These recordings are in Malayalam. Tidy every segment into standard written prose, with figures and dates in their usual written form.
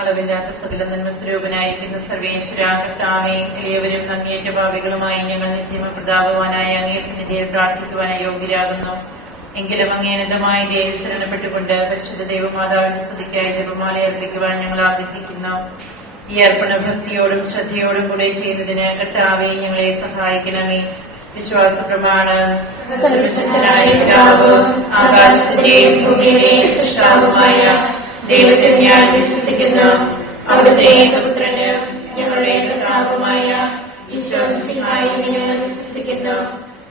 അളവില്ലാത്ത സകല നന്മസ്വരൂപനായിരിക്കുന്ന സർവേശ്വര കർത്താവേ, എളിയവരും നന്ദിയേറ്റ ഭാവികളുമായി ഞങ്ങൾ നിത്യമ പ്രതാപവാനായ അങ്ങേ സന്നിധിയിൽ പ്രാർത്ഥിക്കുവാനായി യോഗ്യരാകുന്നു. എങ്കിലും അങ്ങേനതമായ ദേവി ശരണപ്പെട്ടുകൊണ്ട് പരിശുദ്ധ ദൈവമാതാവിന്റെ സ്തുതിക്കായി ജപമാല അർപ്പിക്കുവാൻ ഞങ്ങൾ ആഗ്രഹിക്കുന്നു. ഈ അർപ്പണ ഭക്തിയോടും ശ്രദ്ധയോടും കൂടെ ചെയ്യുന്നതിന് കർത്താവേ ഞങ്ങളെ സഹായിക്കണമേ. വിശ്വാസ പ്രമാണം. ആകാശത്തിന്റെയും ഭൂമിയുടെയും സൃഷ്ടാവുമായ ദൈവത്തെ ഞാൻ വിശ്വസിക്കുന്നു. അവിടുത്തെ ഏകപുത്രന് ഞങ്ങളുടെ കർത്താവുമായ ഈശോമിശിഹായെ ഞങ്ങൾ വിശ്വസിക്കുന്നു.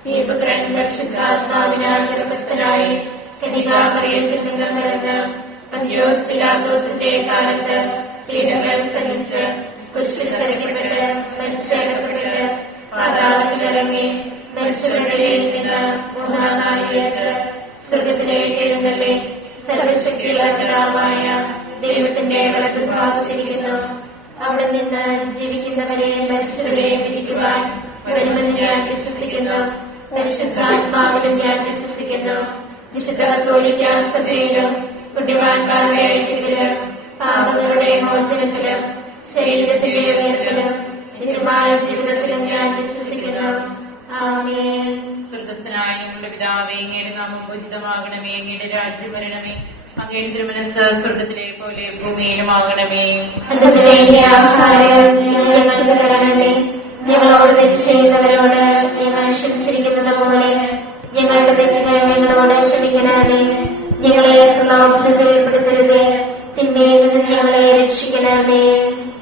ഈ പുത്രൻ പരിശുദ്ധാത്മാവിനാൽ ഗർഭസ്ഥനായി കന്യകാമറിയത്തിൽ നിന്ന് പിറന്ന് പന്തിയോസ് പിലാത്തോസിന്റെ കാലത്ത് പീഡകൾ സഹിച്ച് കുരിശിൽ തറയ്ക്കപ്പെട്ട് മരിച്ചടക്കപ്പെട്ട് പാതാളത്തിലിറങ്ങി മരിച്ചവരുടെ നിന്ന് മൂന്നാം നാളിലേക്ക് സ്വർഗത്തിലേക്ക് എഴുന്നള്ളി സർവശക്തിയുള്ള പിതാവായ ദൈവത്തിന്റെ വലതുഭാഗത്തിരിക്കുന്നു. അവിടെ നിന്ന് ജീവിക്കുന്നവരെയും മരിച്ചവരെയും വിധിക്കുവാൻ വരുമെന്ന് ഞാൻ വിശ്വസിക്കുന്നു. പരിശുദ്ധാത്മാവിലും ഞാൻ വിശ്വസിക്കുന്നു. വിശുദ്ധ കത്തോലിക്ക സഭയിലും പുണ്യവാന്മാരുടെ ഐക്യത്തിലും പാപങ്ങളുടെ മോചനത്തിലും ശരീരത്തിലെ ഉയർത്തലും നിത്യമായ ജീവിതത്തിലും ഞാൻ വിശ്വസിക്കുന്നു. ആമേൻ. സ്വർഗ്ഗസ്ഥനായ ഞങ്ങളുടെ പിതാവേ, അങ്ങയുടെ നാമം പൂജിതമാകണമേ. അങ്ങയുടെ രാജ്യം വരണമേ. അങ്ങയുടെ തിരുമനസ്സ് സ്വർഗ്ഗത്തിലെ പോലെ ഭൂമിയിലുമാകണമേ. ഞങ്ങളോട് തെറ്റ് ചെയ്യുന്നവരോട് ഞങ്ങൾ ക്ഷമിച്ചിരിക്കുന്നത് പോലെ ഞങ്ങളുടെ തെറ്റുകൾ ഞങ്ങളോട് ക്ഷമിക്കണമേ. ഞങ്ങളെ പ്രലോഭനത്തിൽ ഉൾപ്പെടുത്തരുതേ, തിന്മയിൽ നിന്ന് ഞങ്ങളെ രക്ഷിക്കണമേ.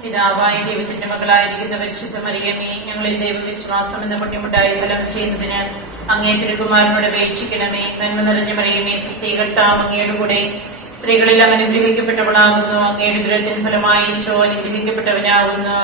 പിതാവായ ദൈവത്തിന്റെ മകളായിരിക്കുന്ന പരിശുദ്ധ മറിയമേ, ഞങ്ങളെ ദൈവവിശ്വാസം എന്ന പുണ്യമുണ്ടായി ഫലം ചെയ്യുന്നതിന് അങ്ങേ തിരുകുമാരനോട് അപേക്ഷിക്കണമേ. നന്മ നിറഞ്ഞ മറിയമേ, കർത്താവ് അങ്ങയുടെ കൂടെ സ്ത്രീകളെല്ലാം അനുഗ്രഹിക്കപ്പെട്ടവളാകുന്നു. അങ്ങയുടെ ദുരത്തിന് ഫലമായി ഈശോ അനുഗ്രഹിക്കപ്പെട്ടവനാകുന്നു.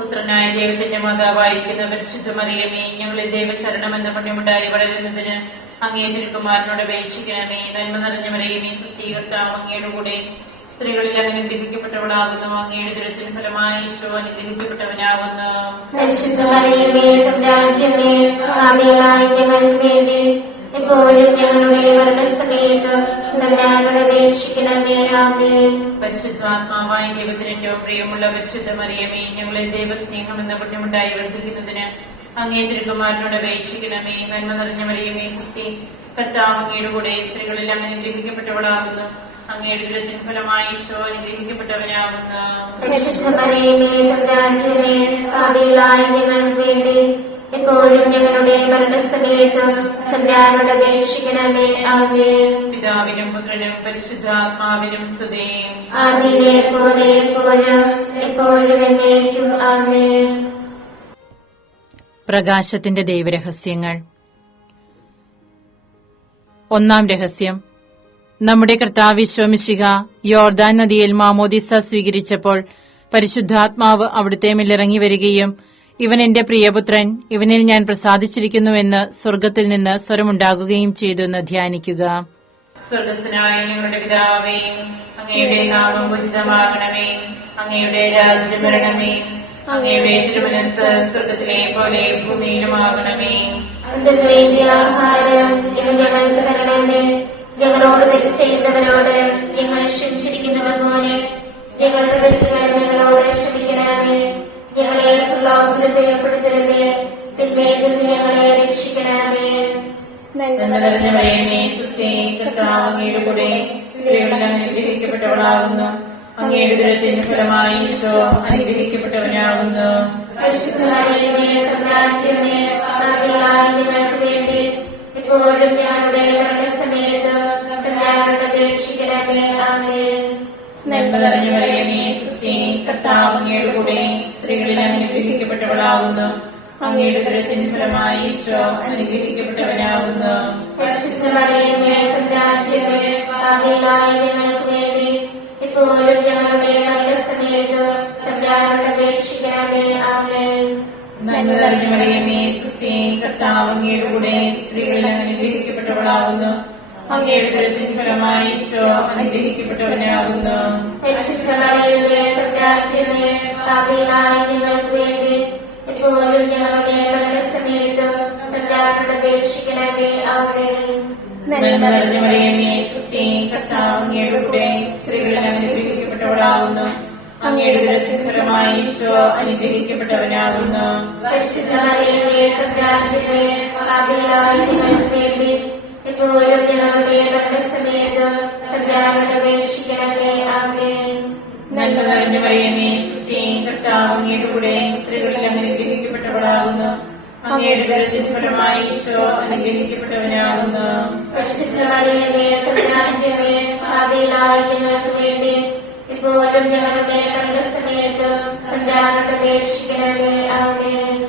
പുത്രനായ ദൈവത്തിന്റെ മാതാവായിരിക്കുന്ന പരിശുദ്ധ മറിയമേ, ഞങ്ങളെ ദൈവശരണം എന്ന പുണ്യമുണ്ടായി വളരുന്നതിന് അങ്ങേ തിരുകുമാരനോട് അപേക്ഷിക്കണമേ. നന്മ നിറഞ്ഞ മറിയമേ, കർത്താവ് അങ്ങയുടെ കൂടെ സ്ത്രീകളിൽ അനുഗ്രഹിക്കപ്പെട്ടവളാകുന്നു. അങ്ങയുടെ ദുരത്തിന് ഫലമായി ഈശോ അനുഗ്രഹിക്കപ്പെട്ടവനാകുന്നു. പരിശുദ്ധാത്മാവായ ദൈവത്തിന് ഏറ്റവും പ്രിയമുള്ള പരിശുദ്ധ മറിയമേ, ഞങ്ങളെ ദൈവസ്നേഹം എന്ന പുണ്യമുണ്ടായി വർദ്ധിക്കുന്നതിന് അങ്ങേ തിരുകുമാരനോട് അപേക്ഷിക്കണമേ. നന്മ നിറഞ്ഞ മറിയമേ, കർത്താവ് അങ്ങയുടെ കൂടെ സ്ത്രീകളെല്ലാം അനുഗ്രഹിക്കപ്പെട്ടവളാകുന്നു. അങ്ങയുടെ ദുരത്തിന് ഫലമായി ഈശോ അനുഗ്രഹിക്കപ്പെട്ടവനാകുന്നു. എപ്പോഴും ഞങ്ങളുടെ മരണസമയത്തും തമ്പുരാനോട് അപേക്ഷിക്കണമേ. ആമേൻ. പിതാവിനും പുത്രനും പരിശുദ്ധാത്മാവിനും സ്തുതി. ആദിയിലെ പോലെ എപ്പോഴും എപ്പോഴും എന്നേക്കും. ആമേൻ. പ്രകാശത്തിന്റെ ദൈവരഹസ്യങ്ങൾ. ഒന്നാം രഹസ്യം. നമ്മുടെ കർത്താവ് ഈശോ മിശിഹ യോർദാൻ നദിയിൽ മാമോദിസ സ്വീകരിച്ചപ്പോൾ പരിശുദ്ധാത്മാവ് അവിടുത്തെ മേലിറങ്ങി വരികയും ഇവൻ എന്റെ പ്രിയപുത്രൻ, ഇവനിൽ ഞാൻ പ്രസാദിച്ചിരിക്കുന്നുവെന്ന് സ്വർഗ്ഗത്തിൽ നിന്ന് സ്വരമുണ്ടാകുകയും ചെയ്തു എന്ന് ധ്യാനിക്കുക. സ്വർഗ്ഗസ്ഥനായ ഞങ്ങളുടെ പിതാവേ, അങ്ങയുടെ നാമം പൂജിതമാകണമേ. അങ്ങയുടെ രാജ്യം വരണമേ. അങ്ങയുടെ തിരുമനസ്സ് സ്വർഗ്ഗത്തിലെ പോലെ ഭൂമിയിലുമാകണമേ. ആഹാരം ഞങ്ങൾക്ക് തരണമേ. ഞങ്ങളോട് തെറ്റ് ചെയ്യുന്നവരോട് ഞങ്ങൾ ക്ഷമിച്ചിരിക്കുന്നത് പോലെ ഞങ്ങളുടെ തെറ്റുകൾ ഞങ്ങളോട് ക്ഷമിക്കണമേ. ഞങ്ങളെ പ്രലോഭനത്തിൽ ഉൾപ്പെടുത്തരുതേ, തിന്മയിൽ നിന്ന് ഞങ്ങളെ രക്ഷിക്കണമേ. കർത്താവ് അങ്ങയുടെ കൂടെ സ്ത്രീകളിൽ അനുഗ്രഹിക്കപ്പെട്ടവളാകുന്നു. അങ്ങയുടെ ദുരത്തിന് ഫലമായി ഈശോ അനുഗ്രഹിക്കപ്പെട്ടവനാകുന്നു. ഞങ്ങൾക്ക് വേണ്ടി ഇപ്പോഴും ഞങ്ങളുടെ മരണസമയത്ത് തമ്പുരാനോട് അപേക്ഷിക്കണമേ. ആമേൻ. നന്മ നിറഞ്ഞ മറിയമേ, കർത്താവ് അങ്ങയുടെ കൂടെ സ്ത്രീകളിൽ അനുഗ്രഹിക്കപ്പെട്ടവളാകുന്നു. അങ്ങയുടെ ദുരത്തിന് ഫലമായി ഈശോ അനുഗ്രഹിക്കപ്പെട്ടവനാകുന്നു. ഞങ്ങൾക്ക് വേണ്ടി ഇപ്പോഴും ഞങ്ങളുടെ മരണസമയത്ത് തമ്പുരാനോട് അപേക്ഷിക്കണമേ. ആമേൻ. നന്മ നിറഞ്ഞ മറിയമേ, കർത്താവ് അങ്ങയുടെ കൂടെ സ്ത്രീകളിൽ അനുഗ്രഹിക്കപ്പെട്ടവളാകുന്നു. അങ്ങയുടെ ദുരത്തിന് ഫലമായി ഈശോ അനുഗ്രഹിക്കപ്പെട്ടവനാകുന്നു. ഞങ്ങൾക്ക് വേണ്ടി ഇപ്പോഴും ഞങ്ങളുടെ മരണസമയത്ത് അപേക്ഷിക്കണമേ. ആമേൻ. നന്മ നിറഞ്ഞ മറിയമേ, സുസ്തി, കർത്താവ് അങ്ങയുടെ കൂടെ സ്ത്രീകളിൽ അനുഗ്രഹിക്കപ്പെട്ടവളാകുന്നു. അങ്ങയുടെ ഉദരത്തിൻ ഫലമായി ഈശോ അനുഗ്രഹിക്കപ്പെട്ടവനാകുന്നു. പരിശുദ്ധ മറിയമേ, തമ്പുരാന്റമ്മേ, പാപികളായ ഞങ്ങൾക്ക് വേണ്ടി ഇപ്പോഴും ഞങ്ങളുടെ മരണസമയത്ത് തമ്പുരാനോട് അപേക്ഷിക്കണമേ. ആമേൻ. നന്മ നിറഞ്ഞ മറിയമേ, സുസ്തി, കർത്താവ് അങ്ങയുടെ കൂടെ സ്ത്രീകളിൽ അനുഗ്രഹിക്കപ്പെട്ടവളാകുന്നു. അങ്ങയുടെ ഉദരത്തിൻ ഫലമായി ഈശോ അനുഗ്രഹിക്കപ്പെട്ടവനാകുന്നു. പരിശുദ്ധ മറിയമേ, തമ്പുരാന്റമ്മേ, പാപികളായ ഞങ്ങൾക്ക് വേണ്ടി ഇപ്പോഴും ഞങ്ങളുടെ മരണസമയത്ത് തമ്പുരാനോട് അപേക്ഷിക്കണമേ. ആമേൻ.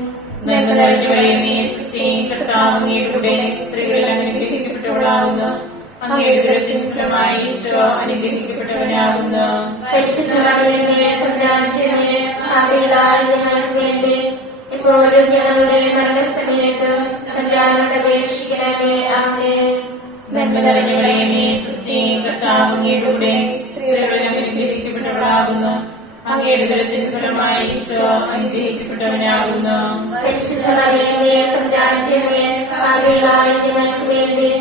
നന്മ നിറഞ്ഞ മറിയമേ, സുസ്തി, കർത്താവ് അങ്ങയുടെ കൂടെ സ്ത്രീകളിൽ അനുഗ്രഹിക്കപ്പെട്ടവളാകുന്നു. അങ്ങയുടെ ഉദരത്തിൻ ഫലമായി ഈശോ അനുഗ്രഹിക്കപ്പെട്ടവനാകുന്നു. പരിശുദ്ധ മറിയമേ, തമ്പുരാന്റമ്മേ, പാപികളായ ഞങ്ങൾക്ക് വേണ്ടി ഇപ്പോഴും ഞങ്ങളുടെ മരണസമയത്ത് തമ്പുരാനോട് അപേക്ഷിക്കണമേ. ആമേൻ. നന്മ നിറഞ്ഞ മറിയമേ, സുസ്തി, കർത്താവ് അങ്ങയുടെ കൂടെ സ്ത്രീകളിൽ അനുഗ്രഹിക്കപ്പെട്ടവളാകുന്നു. അങ്ങയുടെ ഉദരത്തിൻ ഫലമായി ഈശോ അനുഗ്രഹിക്കപ്പെട്ടവനാകുന്നു. പരിശുദ്ധ മറിയമേ, തമ്പുരാന്റമ്മേ, പാപികളായ ഞങ്ങൾക്ക് വേണ്ടി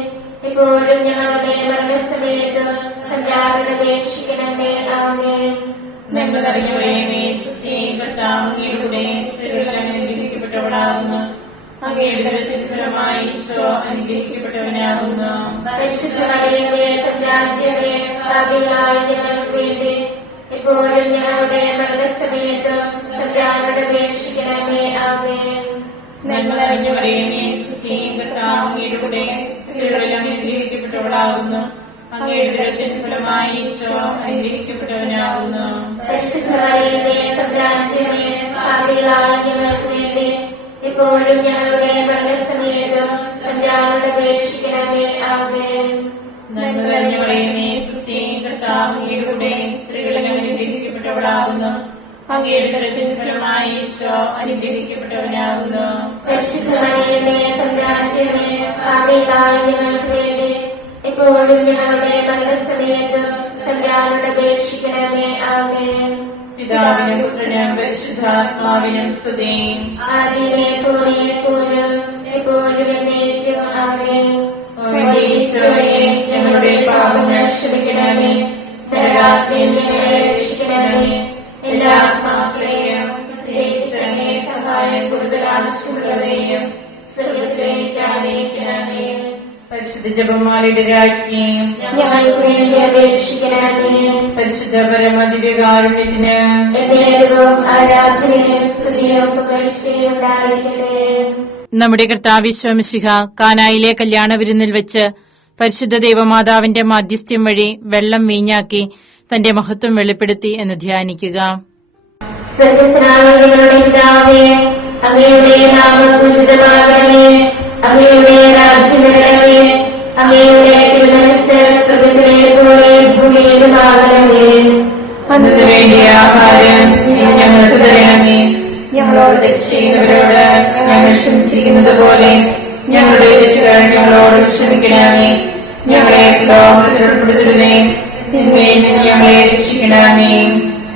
ഇപ്പോഴും ഞങ്ങളുടെ മരണസമയത്ത് തമ്പുരാനോട് അപേക്ഷിക്കണമേ. ആമേൻ. നന്മ നിറഞ്ഞ മറിയമേ, സുസ്തി, കർത്താവ് അങ്ങയുടെ കൂടെ സ്ത്രീകളിൽ അനുഗ്രഹിക്കപ്പെട്ടവളാകുന്നു. അങ്ങയുടെ ഉദരത്തിൻ ഫലമായി ഈശോ അനുഗ്രഹിക്കപ്പെട്ടവനാകുന്നു. പരിശുദ്ധ മറിയമേ, തമ്പുരാന്റമ്മേ, പാപികളായ ഞങ്ങൾക്ക് വേണ്ടി ഇപ്പോഴും ഞങ്ങളുടെ മരണസമയത്ത് തമ്പുരാനോട് അപേക്ഷിക്കണമേ. ആമേൻ. നന്മ നിറഞ്ഞ മറിയമേ, സുസ്തി, കർത്താവ് അങ്ങയുടെ കൂടെ സ്ത്രീകളിൽ അനുഗ്രഹിക്കപ്പെട്ടവളാകുന്നു. അങ്ങയുടെ ഉദരത്തിൻ ഫലമായി ഈശോ അനുഗ്രഹിക്കപ്പെട്ടവനാകുന്നു. പരിശുദ്ധ മറിയമേ, തമ്പുരാന്റമ്മേ, പാപികളായ ഞങ്ങൾക്ക് വേണ്ടി ഇപ്പോഴും ഞങ്ങളുടെ മരണസമയത്ത് തമ്പുരാനോട് അപേക്ഷിക്കണമേ. ആമേൻ. നന്മ നിറഞ്ഞ മറിയമേ, സുസ്തി, കർത്താവ് അങ്ങയുടെ കൂടെ സ്ത്രീകളിൽ അനുഗ്രഹിക്കപ്പെട്ടവളാകുന്നു. അങ്ങയുടെ ഉദരത്തിൻ ഫലമായി ഈശോ അനുഗ്രഹിക്കപ്പെട്ടവനാകുന്നു. പരിശുദ്ധ മറിയമേ, തമ്പുരാന്റമ്മേ, പാപികളായ ഞങ്ങൾക്ക് വേണ്ടി ഇപ്പോഴും ഞങ്ങളുടെ മരണസമയത്ത് തമ്പുരാനോട് അപേക്ഷിക്കണമേ. ആമേൻ. പിതാവിനും പുത്രനും പരിശുദ്ധാത്മാവിനും സ്തുതി. ആദിയിലെ പോലെ എപ്പോഴും എപ്പോഴും എന്നേക്കും. ആമേൻ. ഈശോയെ, ഞങ്ങളുടെ പാപങ്ങൾ ക്ഷമിക്കണമേ. നരകാഗ്നിയിൽ ഞങ്ങളെ രക്ഷിക്കണമേ. എല്ലാ ആത്മാക്കളെയും പ്രത്യേകിച്ച് അങ്ങേ സഹായം കൂടുതൽ ആവശ്യമുള്ളവരെയും സ്വർഗ്ഗത്തിലേക്ക് ആനയിക്കണമേ. പരിശുദ്ധ ജപമാലയുടെ രാജ്ഞിയും ഞങ്ങൾക്ക് വേണ്ടി അപേക്ഷിക്കണമേ. പരിശുദ്ധ പരമദിവ്യകാരുണ്യത്തിന് എന്നേരവും ആരാധനയും സ്തുതിയും പുകഴ്ചയും ഉണ്ടായിരിക്കട്ടെ. നമ്മുടെ കർത്താവ് മിശിഹ കാനായിലെ കല്യാണ വിരുന്നിൽ വെച്ച് പരിശുദ്ധ ദൈവമാതാവിന്റെ മാധ്യസ്ഥ്യം വഴി വെള്ളം വീഞ്ഞാക്കി തന്റെ മഹത്വം വെളിപ്പെടുത്തി എന്ന് ധ്യാനിക്കുക. സ്വർഗ്ഗസ്ഥനായ ഞങ്ങളുടെ പിതാവേ, അങ്ങയുടെ നാമം പൂജിതമാകണമേ. അങ്ങയുടെ രാജ്യം വരണമേ. അങ്ങയുടെ തിരുമനസ്സ് സ്വർഗ്ഗത്തിലെ പോലെ ഭൂമിയിലുമാകണമേ. അതിനു വേണ്ടിയ ആഹാരം ഞങ്ങൾക്ക് തരണമേ. ഞങ്ങളോട് തെറ്റ് ചെയ്യുന്നവരോട് ഞങ്ങൾ ക്ഷമിച്ചിരിക്കുന്നത് പോലെ ഞങ്ങളുടെ തെറ്റുകൾ ഞങ്ങളോട് ക്ഷമിക്കണമേ. ഞങ്ങളെ പ്രലോഭനത്തിൽ ഉൾപ്പെടുത്തരുതേ, തിന്മയിൽ നിന്ന് ഞങ്ങളെ രക്ഷിക്കണമേ.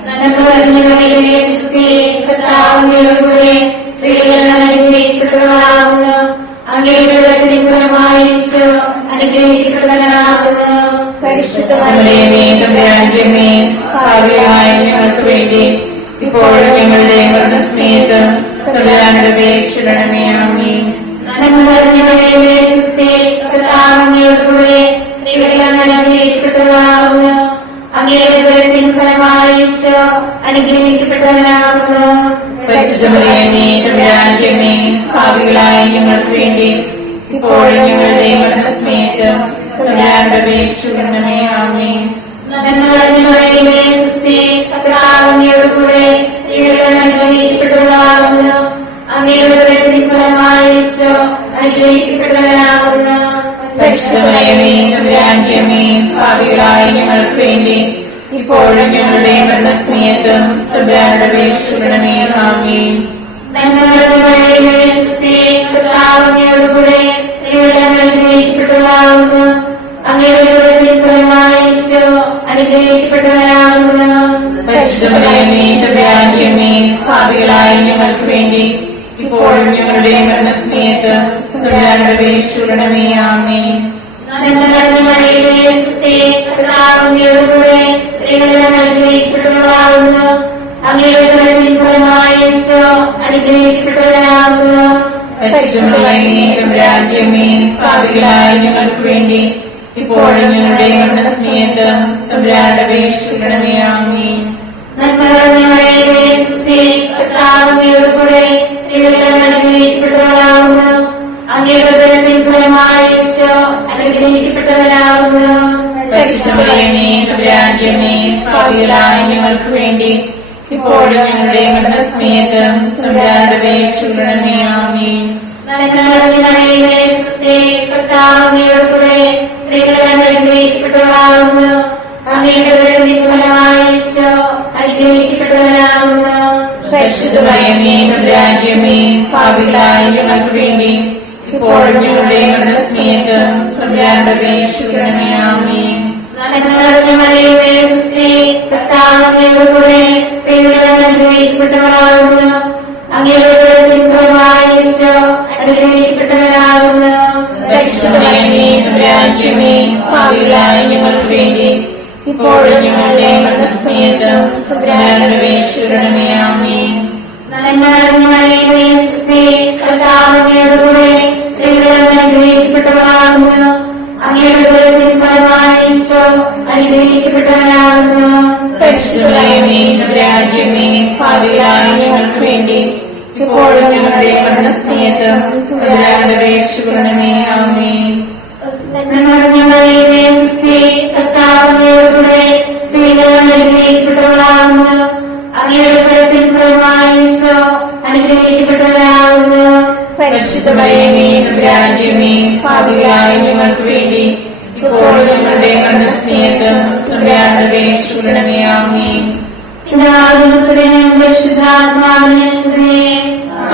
നന്മ നിറഞ്ഞ മറിയമേ, സുസ്തി, കർത്താവ് അങ്ങയുടെ കൂടെ സ്ത്രീകൾ അനുഗ്രഹിക്കപ്പെട്ടവളാകുന്നു. അങ്ങയുടെ ഉദരത്തിൻ ഫലമായി ഈശോ അനുഗ്രഹിക്കപ്പെട്ടവനാകുന്നു. പരിശുദ്ധ മറിയമേ, തമ്പുരാന്റമ്മേ, പാപികളായ ഞങ്ങൾക്ക് വേണ്ടി ഇപ്പോഴും ഞങ്ങളുടെ മരണസമയത്ത് തമ്പുരാനോട് അപേക്ഷിക്കണമേ. ആമേൻ. നന്മ നിറഞ്ഞ മറിയമേ, സുസ്തി, കർത്താവ് അങ്ങയുടെ കൂടെ സ്ത്രീകൾ അനുഗ്രഹിക്കപ്പെട്ടവളാകുന്നു. അങ്ങയുടെ ഉദരത്തിൻ ഫലമായി ഈശോ അനുഗ്രഹിക്കപ്പെട്ടവനാകുന്നു. പരിശുദ്ധ മറിയമേ, തമ്പുരാന്റമ്മേ, പാപികളായ ഞങ്ങൾക്ക് വേണ്ടി ഇപ്പോഴും ഞങ്ങളുടെ മരണസമയത്ത് തമ്പുരാനോട് അപേക്ഷിക്കണമേ. ആമേൻ. നന്മ നിറഞ്ഞ മറിയമേ, സുസ്തി, കർത്താവ് അങ്ങയുടെ കൂടെ സ്ത്രീകൾ അനുഗ്രഹിക്കപ്പെട്ടവളാകുന്നു. അങ്ങയുടെ ഉദരത്തിൻ ഫലമായി ഈശോ അനുഗ്രഹിക്കപ്പെട്ടവനാകുന്നു. പരിശുദ്ധ മറിയമേ, തമ്പുരാന്റമ്മേ, പാപികളായ ഞങ്ങൾക്ക് വേണ്ടി ഇപ്പോഴും ഞങ്ങളുടെ മരണസമയത്ത് തമ്പുരാനോട് അപേക്ഷിക്കണമേ. ആമേൻ. നന്മ നിറഞ്ഞ മറിയമേ, സുസ്തി, കർത്താവ് അങ്ങയുടെ കൂടെ സ്ത്രീകൾ അനുഗ്രഹിക്കപ്പെട്ടവളാകുന്നു. അങ്ങയുടെ ഉദരത്തിൻ ഫലമായി ഈശോ അനുഗ്രഹിക്കപ്പെട്ടവനാകുന്നു. പരിശുദ്ധ മറിയമേ, തമ്പുരാന്റമ്മേ, പാപികളായ ഞങ്ങൾക്ക് വേണ്ടി ഇപ്പോഴും ഞങ്ങളുടെ മരണസമയത്ത് തമ്പുരാനോട് അപേക്ഷിക്കണമേ. ആമേൻ. നന്മ നിറഞ്ഞ മറിയമേ, സുസ്ഥി, കർത്താവ് അങ്ങയോടുകൂടെ സ്ത്രീകളിൽ അങ്ങ് അനുഗ്രഹിക്കപ്പെട്ടവളാകുന്നു. അങ്ങയുടെ ഉദരത്തിൻ ഫലമായി ഈശോ അനുഗ്രഹിക്കപ്പെട്ടവനാകുന്നു. പരിശുദ്ധമറിയമേ, തമ്പുരാന്റെ അമ്മേ, പാപികളായ ഞങ്ങൾക്ക് വേണ്ടി ഇപ്പോഴും ഞങ്ങളുടെ മരണസമയത്തും തമ്പുരാനോട് അപേക്ഷിക്കണമേ. ആമേൻ. നന്മ നിറഞ്ഞ മറിയമേ, സുസ്ഥി, കർത്താവ് അങ്ങയോടുകൂടെ സ്ത്രീകളിൽ അങ്ങ് അനുഗ്രഹിക്കപ്പെട്ടവളാകുന്നു. അങ്ങയുടെ ഉദരത്തിൻ ഫലമായി ഈശോ അനുഗ്രഹിക്കപ്പെട്ടവനാകുന്നു. പരിശുദ്ധമറിയമേ, തമ്പുരാന്റെ അമ്മേ, പാപികളായ ഞങ്ങൾക്ക് വേണ്ടി ഇപ്പോഴും ഞങ്ങളുടെ മരണസമയത്തും തമ്പുരാനോട് അപേക്ഷിക്കണമേ. ആമേൻ. നന്മ നിറഞ്ഞ മറിയമേ, സുസ്ഥി, കർത്താവ് അങ്ങയോടുകൂടെ സ്ത്രീകളിൽ അങ്ങ് അനുഗ്രഹിക്കപ്പെട്ടവളാകുന്നു. അങ്ങയുടെ ഉദരത്തിൻ ഫലമായി ഈശോ അനുഗ്രഹിക്കപ്പെട്ടവനാകുന്നു. പരിശുദ്ധമറിയമേ, തമ്പുരാന്റെ അമ്മേ, പാപികളായ ഞങ്ങൾക്ക് വേണ്ടി ഇപ്പോഴും ഞങ്ങളുടെ മരണസമയത്തും തമ്പുരാനോട് അപേക്ഷിക്കണമേ. ആമേൻ. നന്മ നിറഞ്ഞ മറിയമേ, സുസ്ഥി, കർത്താവ് അങ്ങയോടുകൂടെ സ്ത്രീകളിൽ അങ്ങ് അനുഗ്രഹിക്കപ്പെട്ടവളാകുന്നു. അങ്ങയുടെ ഉദരത്തിൻ ഫലമായി ഈശോ അനുഗ്രഹിക്കപ്പെട്ടവനാകുന്നു. പരിശുദ്ധമറിയമേ, തമ്പുരാന്റെ അമ്മേ, പാപികളായ ഞങ്ങൾക്ക് വേണ്ടി ഇപ്പോഴും ഞങ്ങളുടെ മരണസമയത്തും തമ്പുരാനോട് അപേക്ഷിക്കണമേ. ആമേൻ. നന്മ നിറഞ്ഞ മറിയമേ, സുസ്ഥി, കർത്താവ് അങ്ങയോടുകൂടെ സ്ത്രീകളിൽ അങ്ങ് അനുഗ്രഹിക്കപ്പെട്ടവളാകുന്നു. അങ്ങയുടെ ഉദരത്തിൻ ഫലമായി ഈശോ അനുഗ്രഹിക്കപ്പെട്ടവനാകുന്നു. പരിശുദ്ധമറിയമേ, തമ്പുരാന്റെ അമ്മേ, പാപികളായ ഞങ്ങൾക്ക് വേണ്ടി ഇപ്പോഴും ഞങ്ങളുടെ മരണസമയത്തും തമ്പുരാനോട് അപേക്ഷിക്കണമേ. ആമേൻ. നന്മ നിറഞ്ഞ മറിയമേ, സുസ്ഥി, കർത്താവ് അങ്ങയോടുകൂടെ സ്ത്രീകളിൽ അങ്ങ് അനുഗ്രഹിക്കപ്പെട്ടവളാകുന്നു. അങ്ങയുടെ ഉദരത്തിൻ ഫലമായി ഈശോ അനുഗ്രഹിക്കപ്പെട്ടവനാകുന്നു. പരിശുദ്ധമറിയമേ, തമ്പുരാന്റെ അമ്മേ, പാപികളായ ഞങ്ങൾക്ക് വേണ്ടി ഇപ്പോഴും ഞങ്ങളുടെ മരണസമയത്തും തമ്പുരാനോട് അപേക്ഷിക്കണമേ. ആമേൻ. പിതാവിനും പുത്രനും പരിശുദ്ധാത്മാവിനും സ്തുതി.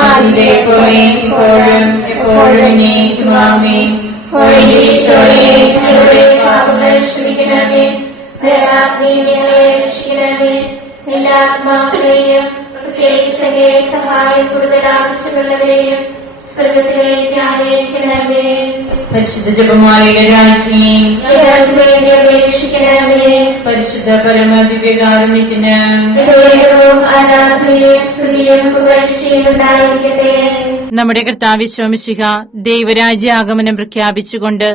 ആദിയിലെ പോലെ ഇപ്പോഴും എപ്പോഴും എന്നേക്കും. ആമേൻ. ഓ ഈശോയെ, ഞങ്ങളുടെ പാപങ്ങൾ ക്ഷമിക്കണമേ. ദയാബ്ദിയിൽ ഞങ്ങളെ രക്ഷിക്കണമേ. എല്ലാ ആത്മാക്കളെയും പ്രത്യേകിച്ച് അങ്ങേ സഹായം കൂടുതൽ ആവശ്യമുള്ളവരെയും സ്വർഗത്തിലേക്ക് ആനയിക്കണമേ. പരിശുദ്ധ ജപമാലയുടെ രാജ്ഞി, ഞങ്ങൾക്ക് വേണ്ടി അപേക്ഷിക്കണമേ. പരിശുദ്ധ പരമദിവ്യകാരുണ്യത്തിന് ദൈവവും ആരാധനയും സ്തുതിയും പുകഴ്ചയും ഉണ്ടായിരിക്കട്ടെ. നമ്മുടെ കർത്താവ് ശോമിശിഹ ദൈവരാജ്യ ആഗമനം പ്രഖ്യാപിച്ചുകൊണ്ട്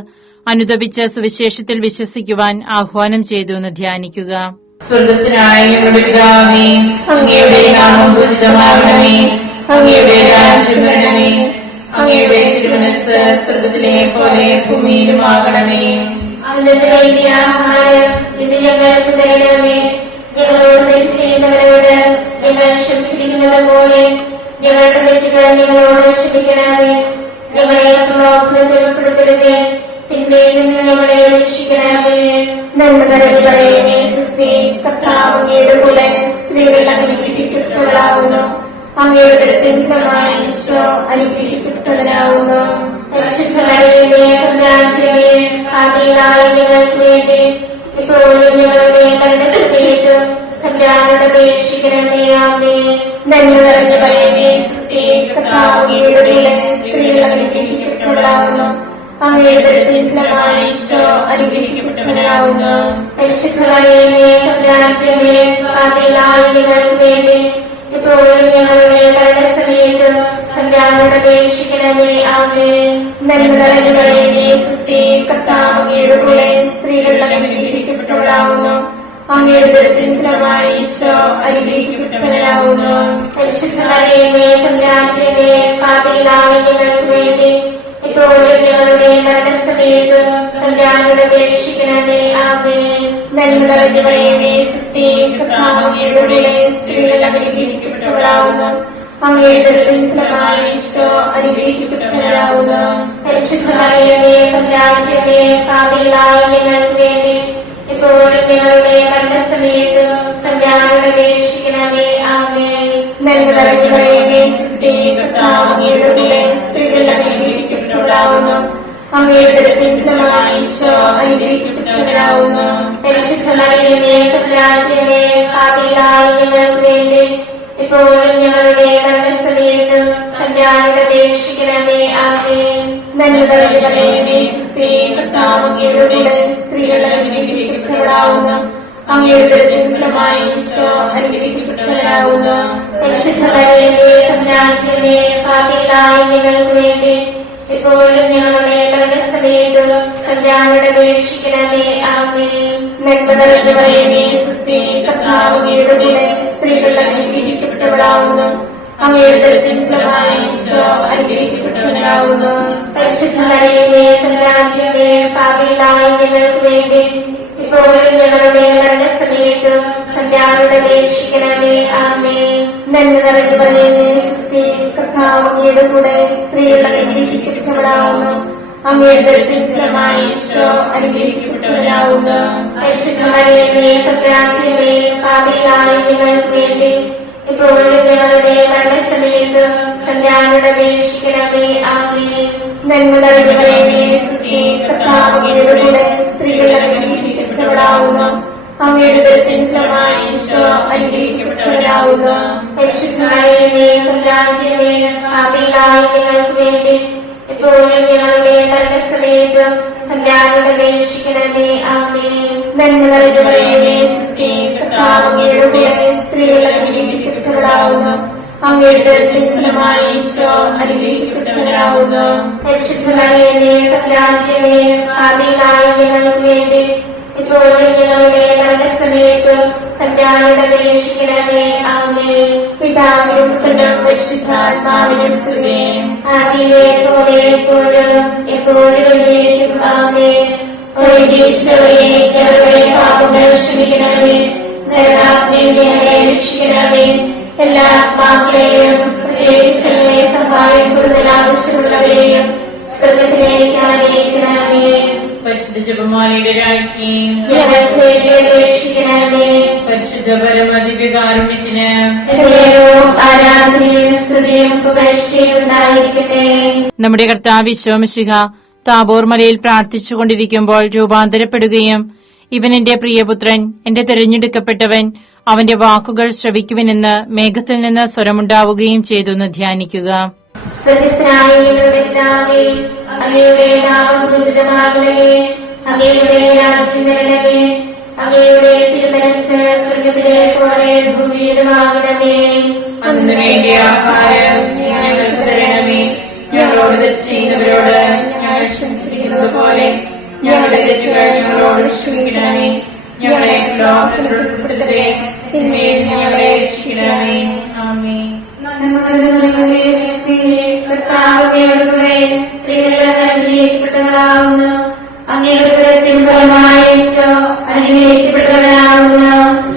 അനുദപിച്ച സുവിശേഷത്തിൽ വിശ്വസിക്കുവാൻ ആഹ്വാനം ചെയ്തു എന്ന് ധ്യാനിക്കുക. സ്വർഗത്തിനായ ഞങ്ങളുടെ പിതാവേ, അങ്ങയുടെ നാമം പൂജിതമാകണമേ. അങ്ങയുടെ രാജ്യം വരണമേ. അങ്ങയുടെ തിരുമനസ്സ് സ്വർഗത്തിലെ പോലെ ഭൂമിയിലുമാകണമേ. അന്നത്തെ വേണ്ടിയ ആഹാരം ഇന്ന് ഞങ്ങൾക്ക് തരണമേ. ഞങ്ങളോട് തെറ്റ് ചെയ്യുന്നവരോട് ഞങ്ങൾ ക്ഷമിച്ചിരിക്കുന്നത് പോലെ ഞങ്ങളുടെ തെറ്റുകൾ ഞങ്ങളോട് ക്ഷമിക്കണമേ. ഞങ്ങളെ പ്രലോഭനത്തിൽ ഉൾപ്പെടുത്തരുതേ, തിന്മയിൽ നിന്ന് ഞങ്ങളെ രക്ഷിക്കണമേ. നന്മ നിറഞ്ഞ മറിയമേ, സുസ്ഥി, കർത്താവ് അങ്ങയുടെ കൂടെ സ്ത്രീകൾ അനുഗ്രഹിക്കപ്പെട്ടവളാകുന്നു. അങ്ങയുടെ ഉദരത്തിൻ ഫലമായി ഈശോ അനുഗ്രഹിക്കപ്പെട്ടവനാകുന്നു. പരിശുദ്ധ മറിയമേ, തമ്പുരാന്റെ അമ്മേ, പാപികളായ ഞങ്ങൾക്ക് വേണ്ടി ഇപ്പോഴും ഞങ്ങളുടെ മരണസമയത്തും തമ്പുരാനോട് അപേക്ഷിക്കണമേ. ആമേൻ. നന്മ നിറഞ്ഞ മറിയമേ, സുസ്ഥി, കർത്താവ് അങ്ങയുടെ കൂടെ സ്ത്രീകൾ അനുഗ്രഹിക്കപ്പെട്ടവളാകുന്നു. അങ്ങയുടെ ഉദരത്തിൻ ഫലമായി ഈശോ അനുഗ്രഹിക്കപ്പെട്ടവനാകുന്നു. പരിശുദ്ധ മറിയമേ, തമ്പുരാന്റെ അമ്മേ, പാപികളായ ഞങ്ങൾക്ക് വേണ്ടി ഇപ്പോഴും ഞങ്ങളുടെ മരണസമയത്തും തമ്പുരാനോട് അപേക്ഷിക്കണമേ. ആമേൻ. നന്മ നിറഞ്ഞ മറിയമേ, സുസ്ഥി, കർത്താവ് അങ്ങയുടെ കൂടെ സ്ത്രീകൾ അനുഗ്രഹിക്കപ്പെട്ടവളാകുന്നു. അങ്ങയുടെ ഉദരത്തിൻ ഫലമായി ഈശോ അനുഗ്രഹിക്കപ്പെട്ടവനാകുന്നു. പരിശുദ്ധ മറിയമേ, തമ്പുരാന്റെ അമ്മേ, പാപികളായ ഞങ്ങൾക്ക് വേണ്ടി ഇപ്പോഴും ഞങ്ങളുടെ മരണസമയത്തും തമ്പുരാനോട് അപേക്ഷിക്കണമേ. ആമേൻ. നന്മ നിറഞ്ഞ മറിയമേ, സുസ്ഥി, കർത്താവ് അങ്ങയുടെ കൂടെ സ്ത്രീകൾ അനുഗ്രഹിക്കപ്പെട്ടവളാകുന്നു. അങ്ങയുടെ ഉദരത്തിൻ ഫലമായി ഈശോ അനുഗ്രഹിക്കപ്പെട്ടവനാകുന്നു. പരിശുദ്ധ മറിയമേ, തമ്പുരാന്റെ അമ്മേ, പാപികളായ ഞങ്ങൾക്ക് വേണ്ടി ഇപ്പോഴും ഞങ്ങളുടെ മരണസമയത്തും തമ്പുരാനോട് അപേക്ഷിക്കണമേ. ആമേൻ. നന്മ നിറഞ്ഞ മറിയമേ, സുസ്ഥി, കർത്താവ് അങ്ങയുടെ കൂടെ സ്ത്രീകൾ അനുഗ്രഹിക്കപ്പെട്ടവളാകുന്നു. അങ്ങയുടെ ഉദരത്തിൻ ഫലമായി ഈശോ അനുഗ്രഹിക്കപ്പെട്ടവനാകുന്നു. പരിശുദ്ധ മറിയമേ, തമ്പുരാന്റെ അമ്മേ, പാപികളായ ഞങ്ങൾക്ക് വേണ്ടി ഇപ്പോഴും ഞങ്ങളുടെ മരണസമയത്തും തമ്പുരാനോട് അപേക്ഷിക്കണമേ. ആമേൻ. പറയുന്നേ സ്ത്രീ കർത്താവ് അങ്ങയുടെ കൂടെ സ്ത്രീകൾ അനുഗ്രഹിക്കപ്പെട്ടവളാവുന്നു. അങ്ങയുടെ ഫലമായി ഈശോ അനുഗ്രഹിക്കപ്പെട്ടവളാവുന്നു. പരിശുദ്ധ മറിയമേ തമ്പുരാന്റമ്മേ, പാപികളായ ഞങ്ങൾക്ക് വേണ്ടി ഇപ്പോഴും ഞങ്ങളുടെ മരണസമയത്തും തമ്പുരാനോട് അപേക്ഷിക്കണമേ. ആമേൻ. നന്മ നിറഞ്ഞ മറിയമേ സ്ത്രീ കർത്താവ് അങ്ങയുടെ കൂടെ സ്ത്രീകൾ അനുഗ്രഹിക്കപ്പെട്ടവളാവുന്നു. അങ്ങയുടെ ഫലമായി ഈശോ അനുഗ്രഹിക്കപ്പെട്ടവനാവുന്നു. പരിശുദ്ധ മറിയമേ തമ്പുരാന്റമ്മേ, പാപികളായ ഞങ്ങൾക്ക് വേണ്ടി ഇപ്പോഴും ഞങ്ങളുടെ മരണസമയത്തും തമ്പുരാനോട് അപേക്ഷിക്കണമേ. ആമേൻ. നന്മ നിറഞ്ഞ മറിയമേ സ്ത്രീ കർത്താവ് അങ്ങയുടെ കൂടെ സ്ത്രീകൾ അനുഗ്രഹിക്കപ്പെട്ടവളാവുന്നു. അങ്ങയുടെ ഫലമായി ഈശോ അനുഗ്രഹിക്കപ്പെട്ടവനാവുന്നു. പരിശുദ്ധ മറിയമേ തമ്പുരാന്റമ്മേ, പാപികളായ ഞങ്ങൾക്ക് വേണ്ടി ഇപ്പോഴും ഞങ്ങളുടെ മരണസമയത്തും തമ്പുരാനോട് അപേക്ഷിക്കണമേ. ആമേൻ. നന്മ നിറഞ്ഞ മറിയമേ സ്ത്രീ കർത്താവ് അങ്ങയുടെ കൂടെ സ്ത്രീകൾ അനുഗ്രഹിക്കപ്പെട്ടവളാവുന്നു. അങ്ങയുടെ ഫലമായി ഈശോ അനുഗ്രഹിക്കപ്പെട്ടവനാവുന്നു. പരിശുദ്ധ മറിയമേ തമ്പുരാന്റമ്മേ, പാപികളായ ഞങ്ങൾക്ക് വേണ്ടി ഇപ്പോഴും ഞങ്ങളുടെ മരണസമയത്തും തമ്പുരാനോട് അപേക്ഷിക്കണമേ. ആമേൻ. നന്മ നിറഞ്ഞ മറിയമേ സ്ത്രീ കർത്താവ് അങ്ങയുടെ കൂടെ സ്ത്രീകൾ അനുഗ്രഹിക്കപ്പെട്ടവളാവുന്നു. അങ്ങയുടെ ഫലമായി ഈശോ അനുഗ്രഹിക്കപ്പെട്ടവനാവുന്നു. പരിശുദ്ധ മറിയമേ തമ്പുരാന്റമ്മേ, പാപികളായ ഞങ്ങൾക്ക് വേണ്ടി ഇപ്പോഴും ഞങ്ങളുടെ മരണസമയത്തും തമ്പുരാനോട് അപേക്ഷിക്കണമേ. ആമേൻ. പിതാവിനും പുത്രനും പരിശുദ്ധാത്മാവിനും സ്തുതി. ആദിയിലെ പോലെ എപ്പോഴും എപ്പോഴും എന്നേക്കും. ആമേൻ. ഈശോയെ ഞങ്ങളുടെ പാപങ്ങൾ ക്ഷമിക്കണമേ. നരകാഗ്നിയിൽ ഞങ്ങളെ രക്ഷിക്കണമേ. എല്ലാ ആത്മാക്കളെയും പ്രത്യേകിച്ച് ഞങ്ങളെ സഹായം കൂടുതൽ ആവശ്യമുള്ളവരെയും സ്വർഗ്ഗത്തിലേക്ക് ആനയിക്കണമേ. പരിശുദ്ധ ജപമാലയുടെ രാജ്ഞി ഞങ്ങൾക്ക് വേണ്ടി അപേക്ഷിക്കണമേ. പരിശുദ്ധ പരമദിവ്യകാരുണ്യത്തിന് ആരാധനയും സ്തുതിയും പുകഴ്ചയും ഉണ്ടായിരിക്കട്ടെ. നമ്മുടെ കർത്താവ് ഈശോ മിശിഹ താബോർ മലയിൽ പ്രാർത്ഥിച്ചുകൊണ്ടിരിക്കുമ്പോൾ രൂപാന്തരപ്പെടുകയും ഇവൻ എന്റെ പ്രിയപുത്രൻ, എന്റെ തിരഞ്ഞെടുക്കപ്പെട്ടവൻ, അവന്റെ വാക്കുകൾ ശ്രവിക്കുവിനെന്ന് മേഘത്തിൽ നിന്ന് സ്വരമുണ്ടാവുകയും ചെയ്തെന്ന് ധ്യാനിക്കുക. സ്വർഗ്ഗസ്ഥനായ ഞങ്ങളുടെ പിതാവേ, അങ്ങയുടെ നാമം പൂജിതമാകണമേ. അങ്ങയുടെ രാജ്യം വരണമേ. അങ്ങയുടെ തിരുമനസ്സ് സ്വർഗ്ഗത്തിലെ പോലെ ഭൂമിയിലുമാകണമേ. അന്ന് വേണ്ടിയ ആഹാരം ഞങ്ങൾക്ക് തരണമേ. ഞങ്ങളോട് തെറ്റ് ചെയ്യുന്നവരോട് ഞങ്ങൾ ക്ഷമിച്ചിരിക്കുന്നത് പോലെ ഞങ്ങളുടെ തെറ്റുകൾ ഞങ്ങളോട് ക്ഷമിക്കണമേ. ഞങ്ങളെ ലോകത്തിൽ ഉൾപ്പെടുത്തരുതേ, തിന്മയിൽ ഞങ്ങളെ രക്ഷിക്കണമേ. ആമേൻ. കർത്താവോടുകൂടെ സ്ത്രീകൾ അനുഗ്രഹിക്കപ്പെട്ടവളാവുന്നു. അങ്ങയുടെ ഉദരത്തിൻ ഫലമായി ഈശോ അനുഗ്രഹിക്കപ്പെട്ടവനാവുന്നു.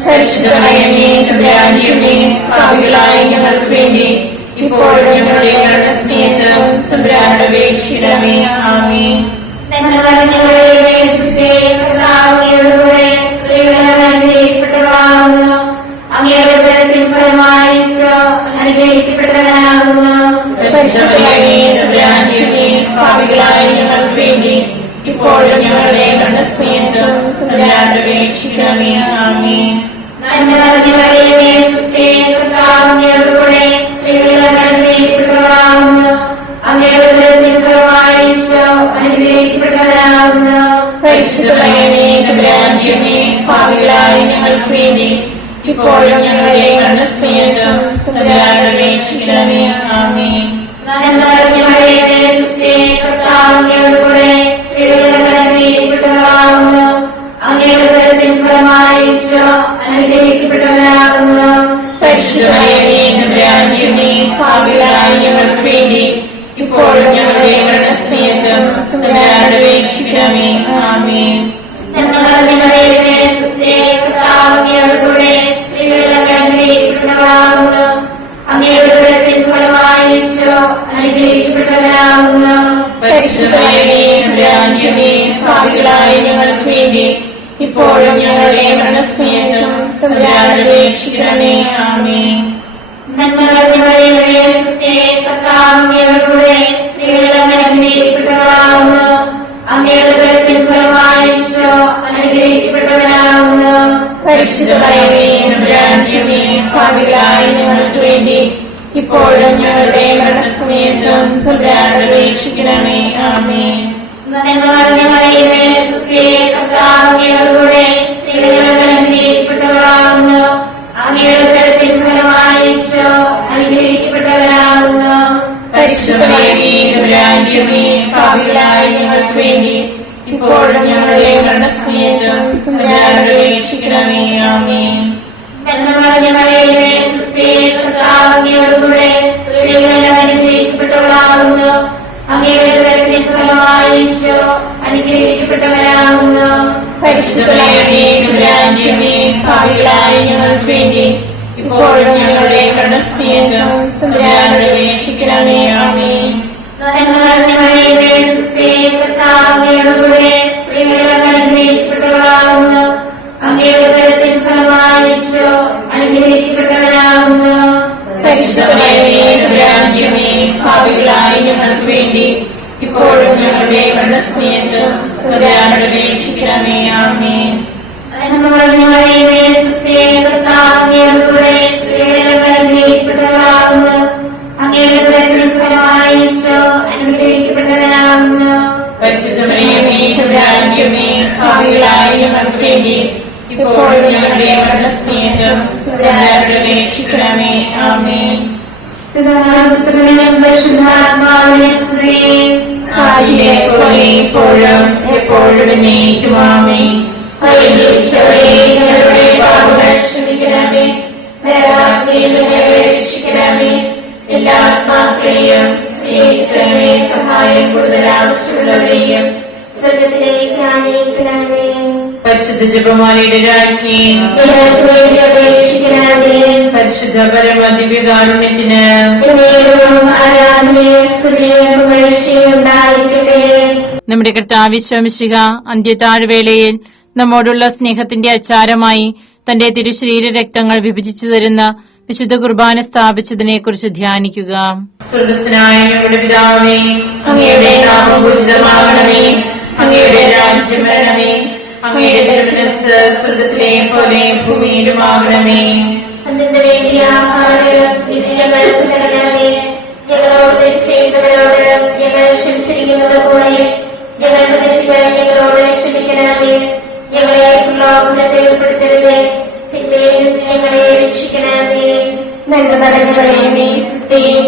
പരിശുദ്ധ മറിയമേ തമ്പുരാന്റമ്മേ, പാപികളായ ഞങ്ങൾക്ക് വേണ്ടി ഇപ്പോഴും ഞങ്ങളുടെ മരണസമയത്തും തമ്പുരാനോട് അപേക്ഷിക്കണമേ. ആമേൻ. നന്മ നിറഞ്ഞ മറിയമേ സുസ്ഥി, കർത്താവ് അങ്ങയോടുകൂടെ സ്ത്രീകൾ അനുഗ്രഹിക്കപ്പെട്ടവളാവുന്നു. അങ്ങയുടെ ഉദരത്തിൻ ഫലമായി ഈശോ അനുഗ്രഹിക്കപ്പെട്ടവനാവുന്നു. പരിശുദ്ധ മറിയമേ തമ്പുരാന്റമ്മേ, പാപികളായ ഞങ്ങൾക്ക് വേണ്ടി ഇപ്പോഴും ഞങ്ങളുടെ മരണസമയത്തും തമ്പുരാനോട് അപേക്ഷിക്കണമേ. ആമേൻ. നന്മ നിറഞ്ഞ മറിയമേ സുസ്ഥി, കർത്താവ് അങ്ങയോടുകൂടെ സ്ത്രീകൾ അനുഗ്രഹിക്കപ്പെട്ടവളാവുന്നു. അങ്ങയുടെ ഉദരത്തിൻ ഫലമായി ഈശോ അനുഗ്രഹിക്കപ്പെട്ടവനാവുന്നു. പരിശുദ്ധ മറിയമേ തമ്പുരാന്റമ്മേ, പാപികളായ ഞങ്ങൾക്ക് വേണ്ടി ഇപ്പോഴും ഞങ്ങളുടെ മരണസമയത്തും തമ്പുരാനോട് അപേക്ഷിക്കണമേ. ആമേൻ. നന്മ നിറഞ്ഞ മറിയമേ സുസ്ഥി, കർത്താവ് അങ്ങയോടുകൂടെ സ്ത്രീകൾ അനുഗ്രഹിക്കപ്പെട്ടവളാവുന്നു. അങ്ങയുടെ ഉദരത്തിൻ ഫലമായി ഈശോ അനുഗ്രഹിക്കപ്പെട്ടവനാവുന്നു. പരിശുദ്ധ മറിയമേ തമ്പുരാന്റമ്മേ, പാപികളായ ഞങ്ങൾക്ക് വേണ്ടി ഇപ്പോഴും ഞങ്ങളുടെ മരണസമയത്തും തമ്പുരാനോട് അപേക്ഷിക്കണമേ. ആമേൻ. നന്മ നിറഞ്ഞ മറിയമേ സുസ്ഥി, കർത്താവ് അങ്ങയോടുകൂടെ സ്ത്രീകൾ അനുഗ്രഹിക്കപ്പെട്ടവളാവുന്നു. അങ്ങയുടെ ഉദരത്തിൻ ഫലമായി ഈശോ അനുഗ്രഹിക്കപ്പെട്ടവനാവുന്നു. പരിശുദ്ധ മറിയമേ തമ്പുരാന്റമ്മേ, പാപികളായ ഞങ്ങൾക്ക് വേണ്ടി ഇപ്പോഴും ഞങ്ങളുടെ മരണസമയത്തും തമ്പുരാനോട് അപേക്ഷിക്കണമേ. ആമേൻ. നന്മ നിറഞ്ഞ മറിയമേ സുസ്ഥി, കർത്താവ് അങ്ങയോടുകൂടെ സ്ത്രീകൾ അനുഗ്രഹിക്കപ്പെട്ടവളാവുന്നു. അങ്ങയുടെ ഉദരത്തിൻ ഫലമായി ഈശോ അനുഗ്രഹിക്കപ്പെട്ടവനാവുന്നു. പരിശുദ്ധ മറിയമേ തമ്പുരാന്റമ്മേ, പാപികളായ ഞങ്ങൾക്ക് വേണ്ടി ഇപ്പോഴും ഞങ്ങളുടെ മരണസമയത്തും തമ്പുരാനോട് അപേക്ഷിക്കണമേ. ആമേൻ. കർത്താവിനോടുകൂടെ സ്ത്രീകൾ അനുഗ്രഹിക്കപ്പെട്ടവളാകുന്നു. അങ്ങയുടെ ഉദരത്തിൻ ഫലമായി ഈശോ അനുഗ്രഹിക്കപ്പെട്ടവരാകുന്നു. പാപികളായ ഞങ്ങൾക്ക് വേണ്ടി ഇപ്പോഴും ഞങ്ങളുടെ മരണസമയത്തും തമ്പുരാനോട് അപേക്ഷിക്കണമേ. ആമേൻ. കർത്താവിനോടുകൂടെ സ്ത്രീകൾ അനുഗ്രഹിക്കപ്പെട്ടവളാകുന്നു. അങ്ങയുടെ ഉദരത്തിൻ ഫലമായി ഈശോ അനുഗ്രഹിക്കപ്പെട്ടവരാകുന്നു. പാപികളായ ഞങ്ങൾക്ക് വേണ്ടി ഇപ്പോഴും ഞങ്ങളുടെ മരണസമയത്തും തമ്പുരാനോട് അപേക്ഷിക്കണമേ. ആമേൻ. കർത്താവിനോടുകൂടെ സ്ത്രീകൾ അനുഗ്രഹിക്കപ്പെട്ടവളാകുന്നു. അങ്ങയുടെ ഉദരത്തിൻ ഫലമായി ഈശോ അനുഗ്രഹിക്കപ്പെട്ടവരാകുന്നു. പാപികളായ ഞങ്ങൾക്ക് വേണ്ടി ഇപ്പോഴും ഞങ്ങളുടെ മരണസമയത്തും തമ്പുരാനോട് അപേക്ഷിക്കണമേ. ആമേൻ. കർത്താവിനോടുകൂടെ സ്ത്രീകൾ അനുഗ്രഹിക്കപ്പെട്ടവളാകുന്നു. അങ്ങയുടെ ഉദരത്തിൻ ഫലമായി ഈശോ അനുഗ്രഹിക്കപ്പെട്ടവരാകുന്നു. പാപികളായ ഞങ്ങൾക്ക് വേണ്ടി ഇപ്പോഴും ഞങ്ങളുടെ മരണസമയത്തും തമ്പുരാനോട് അപേക്ഷിക്കണമേ. ആമേൻ. ആദിയിലെ പോലെ ഇപ്പോഴും എപ്പോഴും എന്നേക്കും. ആമേൻ. ഞങ്ങളുടെ പാപങ്ങൾ ക്ഷമിക്കണമേ. രക്ഷിക്കണമേ. എല്ലാ ആത്മാക്കളെയും സഹായം കൂടുതൽ ആവശ്യമുള്ളവരെയും സ്വർഗത്തിലേക്ക് ആനയിക്കണമേ. പരിശുദ്ധ ജപമാലയുടെ രാജ്ഞി അപേക്ഷിക്കണമേ. പരിശുദ്ധ പരമദിവ്യകാരുണ്യത്തിന് ആരാധനയും സ്തുതിയും പുകഴ്ചയും ഉണ്ടായിരിക്കട്ടെ. നമ്മുടെ കർത്താവ് ഈശോമിശിഹ അന്ത്യത്താഴ്വേളയിൽ നമ്മോടുള്ള സ്നേഹത്തിന്റെ അച്ചാരമായി തന്റെ തിരുശരീര രക്തങ്ങൾ വിഭജിച്ചു തരുന്ന വിശുദ്ധ കുർബാന സ്ഥാപിച്ചതിനെക്കുറിച്ച് ധ്യാനിക്കുക. സ്വർഗസ്ഥനായ ഞങ്ങളുടെ പിതാവേ, അങ്ങയുടെ നാമം പൂജിതമാകണമേ. അങ്ങയുടെ രാജ്യം വരണമേ. അങ്ങയുടെ തിരുമനസ്സ് സ്വർഗത്തിലെ പോലെ ഭൂമിയിലുമാകണമേ. അതിന്റെ വേണ്ടിയ ആഹാരം ഞങ്ങൾക്ക് തരണമേ. ഞങ്ങളോട് തെറ്റ് ചെയ്യുന്നവരോട് ഞങ്ങൾ ക്ഷമിച്ചിരിക്കുന്നത് പോലെ ഞങ്ങളുടെ തെറ്റുകൾ ഞങ്ങളോട് ക്ഷമിക്കണമേ. ഞങ്ങളെ പ്രലോഭനത്തിൽ ഉൾപ്പെടുത്തരുതേ. തിന്മയിൽ ഞങ്ങളെ രക്ഷിക്കണമേ. നന്മ നിറഞ്ഞവളേ,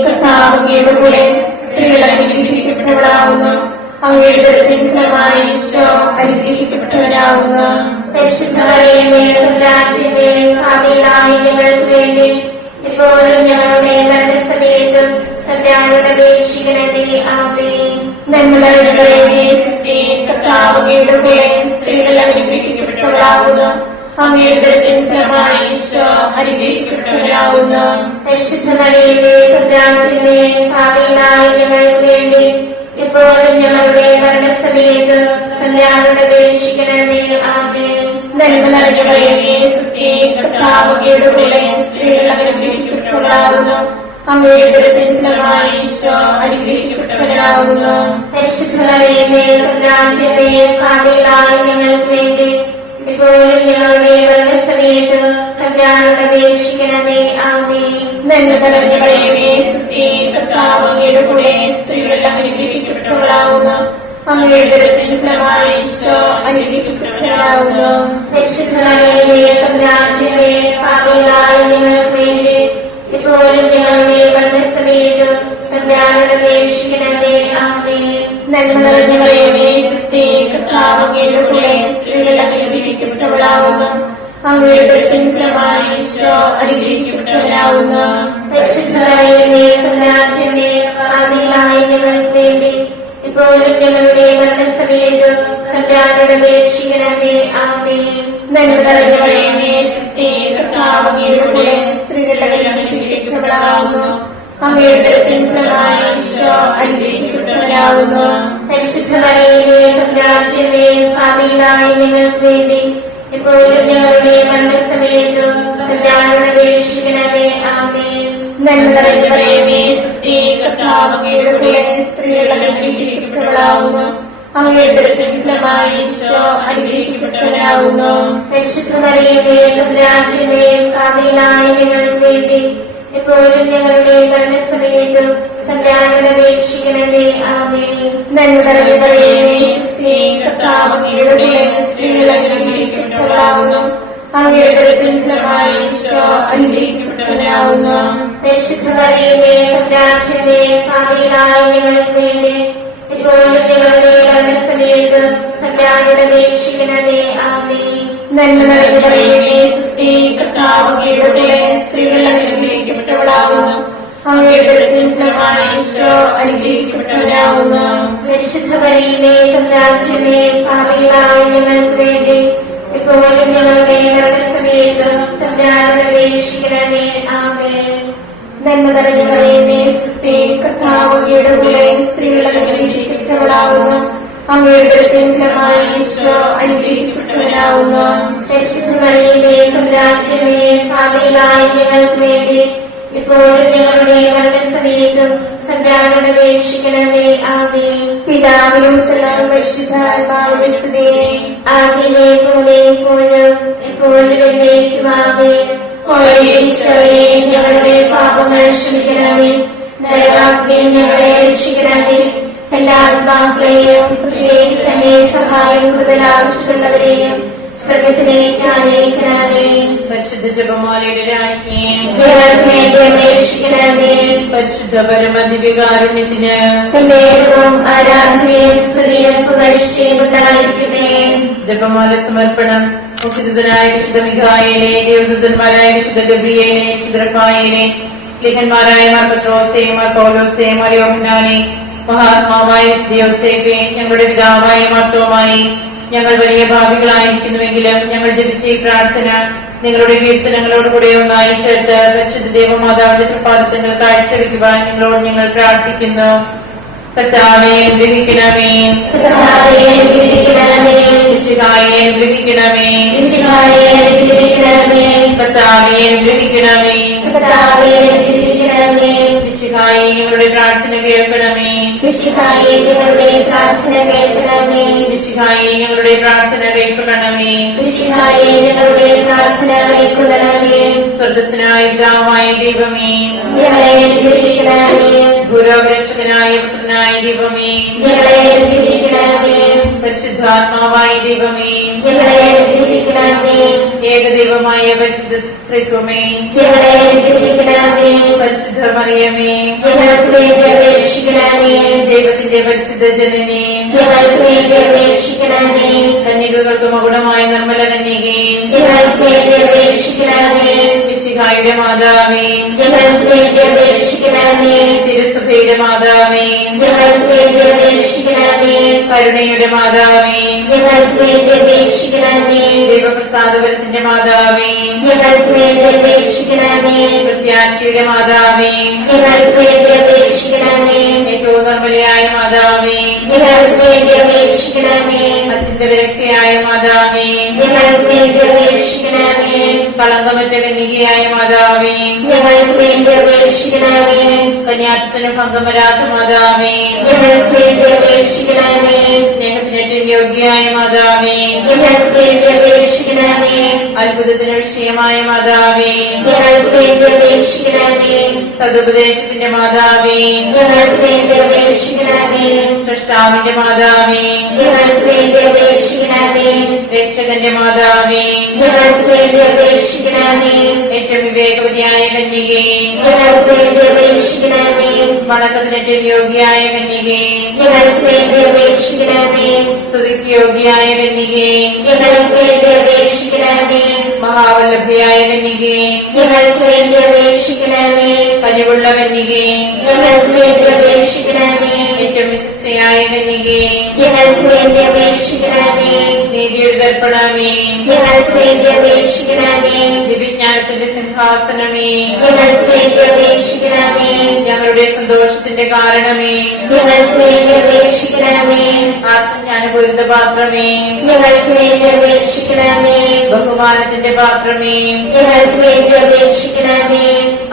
കർത്താവിന്റെ കൂടെ സ്ത്രീകൾ അനുഗ്രഹിക്കപ്പെട്ടവളാകുന്നു. അങ്ങയുടെ ഉദരത്തിൻ ഫലമായി ഈശോ അനുഗ്രഹിക്കപ്പെട്ടവരാകുന്നു. പരിശുദ്ധമറിയമേ, തമ്പുരാന്റെ പാപികളായ ഞങ്ങൾക്ക് വേണ്ടി ഇപ്പോഴും ഞങ്ങളുടെ മരണസമയത്തും തമ്പുരാനോട് അപേക്ഷിക്കണമേ. ആമേൻ. നന്മ നിറഞ്ഞവളേ, കർത്താവിന്റെ കൂടെ സ്ത്രീകൾ അനുഗ്രഹിക്കപ്പെട്ടവളാകുന്നു. അങ്ങയുടെ ഉദരത്തിൻ ഫലമായി ഈശോ അനുഗ്രഹിക്കപ്പെട്ടവരാകുന്നു. പരിശുദ്ധമറിയമേ, തമ്പുരാന്റെ പാപികളായ ഞങ്ങൾക്ക് വേണ്ടി ഇപ്പോഴും ഞങ്ങളുടെ മരണസമയത്തും തമ്പുരാനോട് അപേക്ഷിക്കണമേ. ആമേൻ. നന്മ നിറഞ്ഞവളേ, കർത്താവിന്റെ കൂടെ സ്ത്രീകൾ അനുഗ്രഹിക്കപ്പെട്ടവളാകുന്നു. അങ്ങയുടെ ഉദരത്തിൻ ഫലമായി ഈശോ അനുഗ്രഹിക്കപ്പെട്ടവരാകുന്നു. പരിശുദ്ധമറിയമേ, തമ്പുരാന്റെ പാപികളായ ഞങ്ങൾക്ക് വേണ്ടി ഇപ്പോഴും ഞങ്ങളുടെ മരണസമയത്തും തമ്പുരാനോട് അപേക്ഷിക്കണമേ. ആമേൻ. നന്മ നിറഞ്ഞവളേ, കർത്താവിന്റെ കൂടെ സ്ത്രീകൾ അനുഗ്രഹിക്കപ്പെട്ടവളാകുന്നു. അങ്ങയുടെ ഉദരത്തിൻ ഫലമായി ഈശോ അനുഗ്രഹിക്കപ്പെട്ടവരാകുന്നു. പരിശുദ്ധമറിയമേ, തമ്പുരാന്റെ പാപികളായ ഞങ്ങൾക്ക് വേണ്ടി ഇപ്പോഴും ഞങ്ങളുടെ മരണസമയത്തും തമ്പുരാനോട് അപേക്ഷിക്കണമേ. ആമേൻ. നന്മ നിറഞ്ഞവളേ, കർത്താവിന്റെ കൂടെ സ്ത്രീകൾ അനുഗ്രഹിക്കപ്പെട്ടവളാകുന്നു. അങ്ങയുടെ ഉദരത്തിൻ ഫലമായി ഈശോ അനുഗ്രഹിക്കപ്പെട്ടവരാകുന്നു. പരിശുദ്ധമറിയമേ, തമ്പുരാന്റെ പാപികളായ ഞങ്ങൾക്ക് വേണ്ടി ഇപ്പോഴും ഞങ്ങളുടെ മരണസമയത്തും തമ്പുരാനോട് അപേക്ഷിക്കണമേ. ആമേൻ. നന്മ നിറഞ്ഞവളേ, കർത്താവിന്റെ കൂടെ സ്ത്രീകൾ അനുഗ്രഹിക്കപ്പെട്ടവളാകുന്നു. അങ്ങയുടെ ഉദരത്തിൻ ഫലമായി ഈശോ അനുഗ്രഹിക്കപ്പെട്ടവരാകുന്നു. പരിശുദ്ധമറിയമേ, തമ്പുരാന്റെ പാപികളായ ഞങ്ങൾക്ക് വേണ്ടി ഇപ്പോഴും ഞങ്ങളുടെ മരണസമയത്തും തമ്പുരാനോട് അപേക്ഷിക്കണമേ. ആമേൻ. നന്മ നിറഞ്ഞവളേ, കർത്താവിന്റെ കൂടെ സ്ത്രീകൾ അനുഗ്രഹിക്കപ്പെട്ടവളാകുന്നു. അങ്ങയുടെ ഉദരത്തിൻ ഫലമായി ഈശോ അനുഗ്രഹിക്കപ്പെട്ടവരാകുന്നു. പരിശുദ്ധമറിയമേ, തമ്പുരാന്റെ പാപികളായ ഞങ്ങൾക്ക് വേണ്ടി ഇപ്പോഴും ഞങ്ങളുടെ മരണസമയത്തും തമ്പുരാനോട് അപേക്ഷിക്കണമേ. ആമേൻ. നന്മ നിറഞ്ഞവളേ, കർത്താവ് അങ്ങയുടെ കൂടെ സ്ത്രീകൾ അനുഗ്രഹിക്കപ്പെട്ടവളാകുന്നു. അങ്ങയുടെ ഫലമായി ഈശോ അനുഗ്രഹിക്കപ്പെട്ടവനാകുന്നു. പരിശുദ്ധ മറിയമേ, തമ്പുരാന്റെ പാപികളായ ഞങ്ങൾക്ക് വേണ്ടി ഇപ്പോഴും ഞങ്ങളുടെ മരണസമയത്ത് തമ്പുരാനോട് അപേക്ഷിക്കണമേ. ആമേൻ. നന്മ നിറഞ്ഞ മറിയമേ, സുസ്തി, കർത്താവ് അങ്ങയുടെ കൂടെ സ്ത്രീകൾ അനുഗ്രഹിക്കപ്പെട്ടവളാകുന്നു. അങ്ങയുടെ ഫലമായി ഈശോ അനുഗ്രഹിക്കപ്പെട്ടവനാകുന്നു. പരിശുദ്ധ മറിയമേ, തമ്പുരാന്റെ പാപികളായ ഞങ്ങൾക്ക് വേണ്ടി ഇപ്പോഴും ഞങ്ങളുടെ മരണസമയത്ത് തമ്പുരാനോട് അപേക്ഷിക്കണമേ. ആമേൻ. നന്മ നിറഞ്ഞ മറിയമേ, സുസ്തി, കർത്താവ് അങ്ങയുടെ കൂടെ സ്ത്രീകൾ അനുഗ്രഹിക്കപ്പെട്ടവളാകുന്നു. അങ്ങയുടെ ഫലമായി ഈശോ അനുഗ്രഹിക്കപ്പെട്ടവനാകുന്നു. പരിശുദ്ധ മറിയമേ, തമ്പുരാന്റെ പാപികളായ ഞങ്ങൾക്ക് വേണ്ടി ഇപ്പോഴും ഞങ്ങളുടെ മരണസമയത്തും തമ്പുരാനോട് അപേക്ഷിക്കണമേ. ആമേൻ. പിതാവിനും പുത്രനും പരിശുദ്ധാത്മാവിനും സ്തുതി. ആദ്യമേ പോലെ ഇപ്പോഴും എപ്പോഴും എന്നേക്കും. ആമേൻ. ഈശോയെ, ഞങ്ങളുടെ പാപങ്ങൾ ക്ഷമിക്കണമേ. നരകാഗ്നിയിൽ ഞങ്ങളെ രക്ഷിക്കണമേ. എല്ലാ ആത്മാക്കളെയും പ്രത്യേകിച്ച് അങ്ങേ സഹായം കൂടുതൽ ആവശ്യമുള്ളവരെയും സ്വർഗത്തിലേക്ക് അനയിക്കണമേ. പരിശുദ്ധ ജപമാലയുടെ രാജ്ഞിയും ഞങ്ങൾക്ക് വേണ്ടി അപേക്ഷിക്കണമേ. പരിശുദ്ധ പരമദിവ്യകാരുണ്യത്തിന് എന്നേരവും ആരാധനയും സ്തുതിയും പുകഴ്ചയും ഉണ്ടായിരിക്കട്ടെ. ജപമാല സമർപ്പണം. മുഖ്യദൂതനായ വിശുദ്ധ മിഖായേലെ, ദേവദൂതന്മാരായ വിശുദ്ധ ഗബ്രിയേലെ, വിശുദ്ധ റഫായേലെ, ലേഖന്മാരായ മാർ പത്രോസേ, മാർ പൗലോസേ, മാർ യോഹന്നാനെ, മഹാത്മാവായ വിശുദ്ധ യോസേഫേ, ഞങ്ങളുടെ പിതാവായ മാർത്തോമായി, ഞങ്ങൾ വലിയ ഭാവികളായിരിക്കുന്നുവെങ്കിലും ഞങ്ങൾ ജപിച്ച ഈ പ്രാർത്ഥന നിങ്ങളുടെ കീർത്തനങ്ങളോടുകൂടെ ഒന്നായി ചേർത്ത് പരിശുദ്ധ ദേവമാതാവിന്റെ തൃപ്പാദങ്ങൾ കാഴ്ചവെക്കുവാൻ നിങ്ങളോട് ഞങ്ങൾ പ്രാർത്ഥിക്കുന്നു. കർത്താവേ, അനുഗ്രഹിക്കണമേ. കർത്താവേ, അനുഗ്രഹിക്കണമേ. മിശിഹായെ, അനുഗ്രഹിക്കണമേ. മിശിഹായെ, അനുഗ്രഹിക്കണമേ. കർത്താവേ, അനുഗ്രഹിക്കണമേ. കർത്താവേ, അനുഗ്രഹിക്കണമേ. മിശിഹായെ, ഞങ്ങളുടെ പ്രാർത്ഥന കേൾക്കണമേ. മിശിഹായെ, ഞങ്ങളുടെ പ്രാർത്ഥന കേൾക്കണമേ. മിശിഹായെ, ഞങ്ങളുടെ പ്രാർത്ഥന കേൾക്കണമേ. മിശിഹായെ, ഞങ്ങളുടെ പ്രാർത്ഥന കേൾക്കണമേ. സ്വർഗ്ഗസ്ഥനായ പിതാവായ ദൈവമേ, ഞങ്ങളെ അനുഗ്രഹിക്കണമേ. ഗുരുരക്ഷകനായ പുത്രനായ ദൈവമേ, ഞങ്ങളെ അനുഗ്രഹിക്കണമേ. പരിശുദ്ധാത്മാവായ ദൈവമേ, ഞങ്ങളെ അനുഗ്രഹിക്കണമേ. ഏകദൈവമായ പരിശുദ്ധ ത്രിത്വമേ, ഞങ്ങളെ അനുഗ്രഹിക്കണമേ. പരിശുദ്ധ മറിയമേ, ഞങ്ങൾക്ക് വേണ്ടി അപേക്ഷിക്കണമേ. ദൈവത്തിന്റെ പരിശുദ്ധ ജനനേ, ഞങ്ങൾക്ക് വേണ്ടി അപേക്ഷിക്കണമേ. കന്യകകൾക്ക് മകുടമായ നിർമ്മല കന്യകേ, ഞങ്ങൾക്ക് വേണ്ടി അപേക്ഷിക്കണമേ. മിശിഹായുടെ മാതാവേ, ഞങ്ങൾക്ക് വേണ്ടി അപേക്ഷിക്കണമേ. തിരുസഭയുടെ മാതാവേ, ഞങ്ങൾക്ക് വേണ്ടി അപേക്ഷിക്കണമേ. കരുണയുടെ മാതാവേ, ഞങ്ങൾക്ക് വേണ്ടി അപേക്ഷിക്കണമേ. ദൈവപ്രസാദപരത്തിന്റെ മാതാവേ, ഞങ്ങൾക്ക് വേണ്ടി അപേക്ഷിക്കണമേ. പ്രത്യാശയുടെ മാതാവേ, ഞങ്ങൾക്ക് വേണ്ടി അപേക്ഷിക്കണമേ. ഏറ്റവും നിർമ്മലയായ മാതാവേ, ഞങ്ങൾക്ക് വേണ്ടി അപേക്ഷിക്കണമേ. അത്യന്ത വിരക്തിയായ മാതാവേ, ഞങ്ങൾക്ക് വേണ്ടി അപേക്ഷിക്കണമേ. കളങ്കമറ്റ കന്യകയായ മാതാവേ, ഞങ്ങൾക്ക് വേണ്ടി അപേക്ഷിക്കണമേ. കന്യാത്വത്തിന് ഭംഗം വരാത്ത മാതാവേ, ഞങ്ങൾക്ക് വേണ്ടി അപേക്ഷിക്കണമേ. സ്നേഹത്തിനേറ്റവും യോഗ്യയായ മാതാവേ, ഞങ്ങൾക്ക് വേണ്ടി അപേക്ഷിക്കണമേ. അത്ഭുതത്തിന് വിഷയമായ മാതാവേ, ഞങ്ങൾക്ക് വേണ്ടി അപേക്ഷിക്കണമേ. സതുപദേശത്തിന്റെ മാതാവേ, ഞങ്ങൾക്ക് വേണ്ടി അപേക്ഷിക്കണമേ. സൃഷ്ടാവിന്റെ മാതാവേ, ഞങ്ങൾക്ക് വേണ്ടി അപേക്ഷിക്കണമേ. രക്ഷകന്റെ മാതാവേ, ഞങ്ങൾക്ക് വേണ്ടി അപേക്ഷിക്കണമേ. ഏറ്റവും വിവേകവതിയായ കന്യകേ, ഞങ്ങൾക്ക് വേണ്ടി അപേക്ഷിക്കണമേ. വണക്കത്തിനേറ്റവും യോഗ്യയായ കന്യകേ, ഞങ്ങൾക്ക് വേണ്ടി അപേക്ഷിക്കണമേ. സ്തുതിക്ക് യോഗ്യയായ കന്യകേ, ഞങ്ങൾക്ക് വേണ്ടി അപേക്ഷിക്കണമേ. മഹാവല്ലഭയായ കന്യകേ, ഞങ്ങൾക്ക് വേണ്ടി അപേക്ഷിക്കണമേ. കനിവുള്ള കന്യകേ, ഞങ്ങൾക്ക് വേണ്ടി അപേക്ഷിക്കണമേ. ഏറ്റവും വിശുദ്ധയായ കന്യകേ, ഞങ്ങൾക്ക് വേണ്ടി അപേക്ഷിക്കണമേ. നീതിയുടെ ദർപ്പണമേ, ഞങ്ങൾക്ക് വേണ്ടി അപേക്ഷിക്കണമേ. ദിവ്യജ്ഞാനത്തിന്റെ സിംഹാസനമേ, ഞങ്ങൾക്ക് വേണ്ടി അപേക്ഷിക്കണമേ. ഞങ്ങളുടെ സന്തോഷത്തിന്റെ കാരണമേ, ഞങ്ങൾക്ക് വേണ്ടി അപേക്ഷിക്കണമേ. ആത്മജ്ഞാനപൂരിത പാത്രമേ, ഞങ്ങൾക്ക് വേണ്ടി അപേക്ഷിക്കണമേ. ബഹുമാനത്തിന്റെ പാത്രമേ, ഞങ്ങൾക്ക് വേണ്ടി അപേക്ഷിക്കണമേ.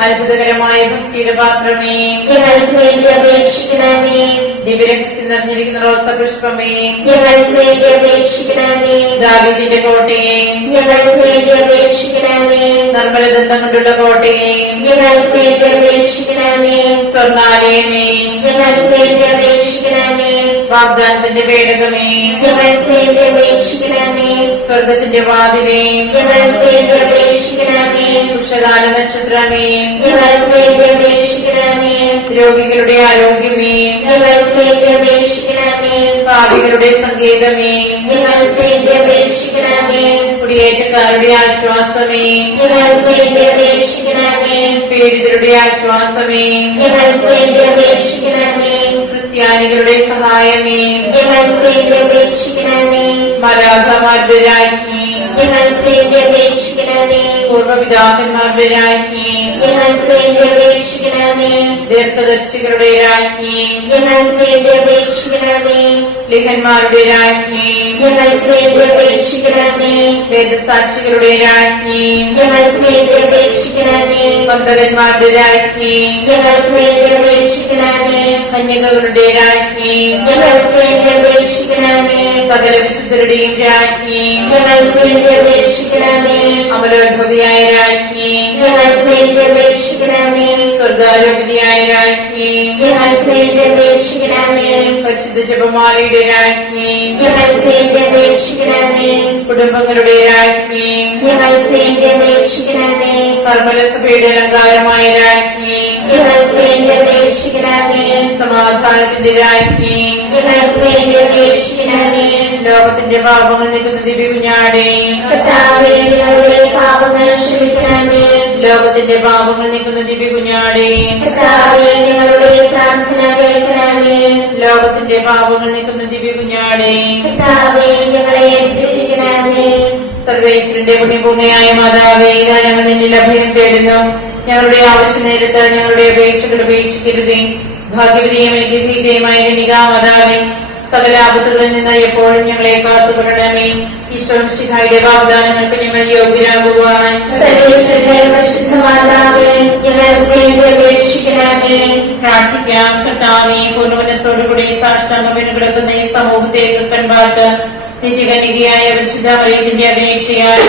അത്ഭുതകരമായ ഭക്തിയുടെ പാത്രമേ, ഞങ്ങൾക്ക് വേണ്ടി അപേക്ഷിക്കണമേ. ദിവ്യരഹസ്യം നിറഞ്ഞിരിക്കുന്ന റോസപുഷ്പമേ, ഞങ്ങൾക്ക് വേണ്ടി അപേക്ഷിക്കണമേ. ദാവീദിന്റെ കോട്ടയെ, ഞങ്ങൾക്ക് വേണ്ടി അപേക്ഷിക്കണമേ. നിർമ്മലദന്തം കൊണ്ടുള്ള കോട്ടയെ, ഞങ്ങൾക്ക് വേണ്ടി അപേക്ഷിക്കണമേ. സ്വർണ്ണാലയമേ, ഞങ്ങൾക്ക് വേണ്ടി അപേക്ഷിക്കണമേ. വാഗ്ദാനത്തിന്റെ പേടകമേ, ഞങ്ങൾക്ക് വേണ്ടി അപേക്ഷിക്കണമേ. സ്വർഗത്തിന്റെ വാതിലേ, ഞങ്ങൾക്ക് വേണ്ടി അപേക്ഷിക്കണമേ. ഉഷകാല നക്ഷത്രമേ, ഞങ്ങൾക്ക് വേണ്ടി അപേക്ഷിക്കണമേ. രോഗികളുടെ ആരോഗ്യമേ, ഞങ്ങൾക്ക് വേണ്ടി അപേക്ഷിക്കണമേ. പാപികളുടെ സങ്കേതമേ, ഞങ്ങൾക്ക് വേണ്ടി അപേക്ഷിക്കണമേ. കുടിയേറ്റക്കാരുടെ ആശ്വാസമേ, ഞങ്ങൾക്ക് വേണ്ടി അപേക്ഷിക്കണമേ. പീഡിതരുടെ ആശ്വാസമേ, ഞങ്ങൾക്ക് വേണ്ടി അപേക്ഷിക്കണമേ. ക്രിസ്ത്യാനികളുടെ സഹായമേ, ഞങ്ങൾക്ക് വേണ്ടി അപേക്ഷിക്കണമേ. മലാഖമാരുടെ രാജ്ഞി, ഞങ്ങൾക്ക് വേണ്ടി അപേക്ഷിക്കണമേ. പൂർവ്വപിതാക്കന്മാരുടെ രാജ്ഞി, ഞങ്ങൾക്ക് വേണ്ടി അപേക്ഷിക്കണമേ. ദീർഘദർശികളുടെ രാജ്ഞി, ഞങ്ങൾക്ക് വേണ്ടി അപേക്ഷിക്കണമേ. ലിഖന്മാരുടെ രാജ്ഞി, ഞങ്ങൾക്ക് വേണ്ടി അപേക്ഷിക്കണമേ. വേദസാക്ഷികളുടെ രാജ്ഞി, ഞങ്ങൾക്ക് വേണ്ടി അപേക്ഷിക്കണമേ. പന്തകന്മാരുടെ രാജ്ഞി, ഞങ്ങൾക്ക് വേണ്ടി അപേക്ഷിക്കണമേ. കന്യകകളുടെ രാജ്ഞി, ഞങ്ങൾക്ക് വേണ്ടി അപേക്ഷിക്കണമേ. സകല വിശുദ്ധരുടെയും രാജ്ഞി, ഞങ്ങൾക്ക് വേണ്ടി അപേക്ഷിക്കണമേ. അമലോത്ഭവിയായ രാജ്ഞി, ഞങ്ങൾക്ക് വേണ്ടി അപേക്ഷിക്കണമേ. സ്വർഗാരോഗ്യയായ രാജ്ഞി, ഞങ്ങൾക്ക് വേണ്ടി അപേക്ഷിക്കണമേ. പരിശുദ്ധ ജപമാലയുടെ രാജ്ഞി, ഞങ്ങൾക്ക് വേണ്ടി അപേക്ഷിക്കണമേ. കുടുംബങ്ങളുടെ രാജ്ഞി, ഞങ്ങൾക്ക് വേണ്ടി അപേക്ഷിക്കണമേ. കർമ്മലസഭയുടെ അലങ്കാരമായ രാജ്ഞി, ഞങ്ങൾക്ക് വേണ്ടി അപേക്ഷിക്കണമേ. സമാധാനത്തിന്റെ രാജ്ഞി, ഞങ്ങൾക്ക് വേണ്ടി അപേക്ഷിക്കണമേ. ലോകത്തിന്റെ പാപങ്ങൾ നീക്കുന്ന ദിവ്യകുഞ്ഞാടേ, കർത്താവേ, ഞങ്ങളുടെ പാപങ്ങൾ ക്ഷമിക്കണമേ. ലോകത്തിന്റെ പാപങ്ങൾ നീക്കുന്ന ദിവ്യകുഞ്ഞാടേ, കർത്താവേ, ഞങ്ങളുടെ പ്രാർത്ഥന കേൾക്കണമേ. ലോകത്തിന്റെ പാപങ്ങൾ നീക്കുന്ന ദിവ്യകുഞ്ഞാടേ, കർത്താവേ, ഞങ്ങളെ രക്ഷിക്കണമേ. സർവേശ്വരന്റെ പുണ്യഭൂമിയായ മാതാവേ, ഇതാ ഞങ്ങൾ നിന്നിൽ അഭയം തേടുന്നു. ഞങ്ങളുടെ ആവശ്യ നേരത്ത് ഞങ്ങളുടെ അപേക്ഷകൾ ഉപേക്ഷിക്കരുതേ. ഭാഗ്യവതിയും അനുഗ്രഹീതയുമായ മാതാവേ, സകല ആപത്തുകളിൽ നിന്ന് എപ്പോഴും ഞങ്ങളെ കാത്തുകൊള്ളണമേ. ഈശ്വരന്റെ വാഗ്ദാനങ്ങൾക്ക് ഞങ്ങൾ യോഗ്യരാകുവാൻ സർവേശ്വരന്റെ പരിശുദ്ധ മാതാവേ, ഞങ്ങൾക്ക് വേണ്ടി അപേക്ഷിക്കണമേ. പ്രാർത്ഥിക്കാം. കർത്താവേ, പൂർണ്ണമനത്തോടുകൂടി സാഷ്ടാംഗം കിടക്കുന്ന ഈ സമൂഹത്തെ കൃപൻപാട്ട് നിത്യകന്യകയായ പരിശുദ്ധ മറിയത്തിന്റെ അപേക്ഷയാൽ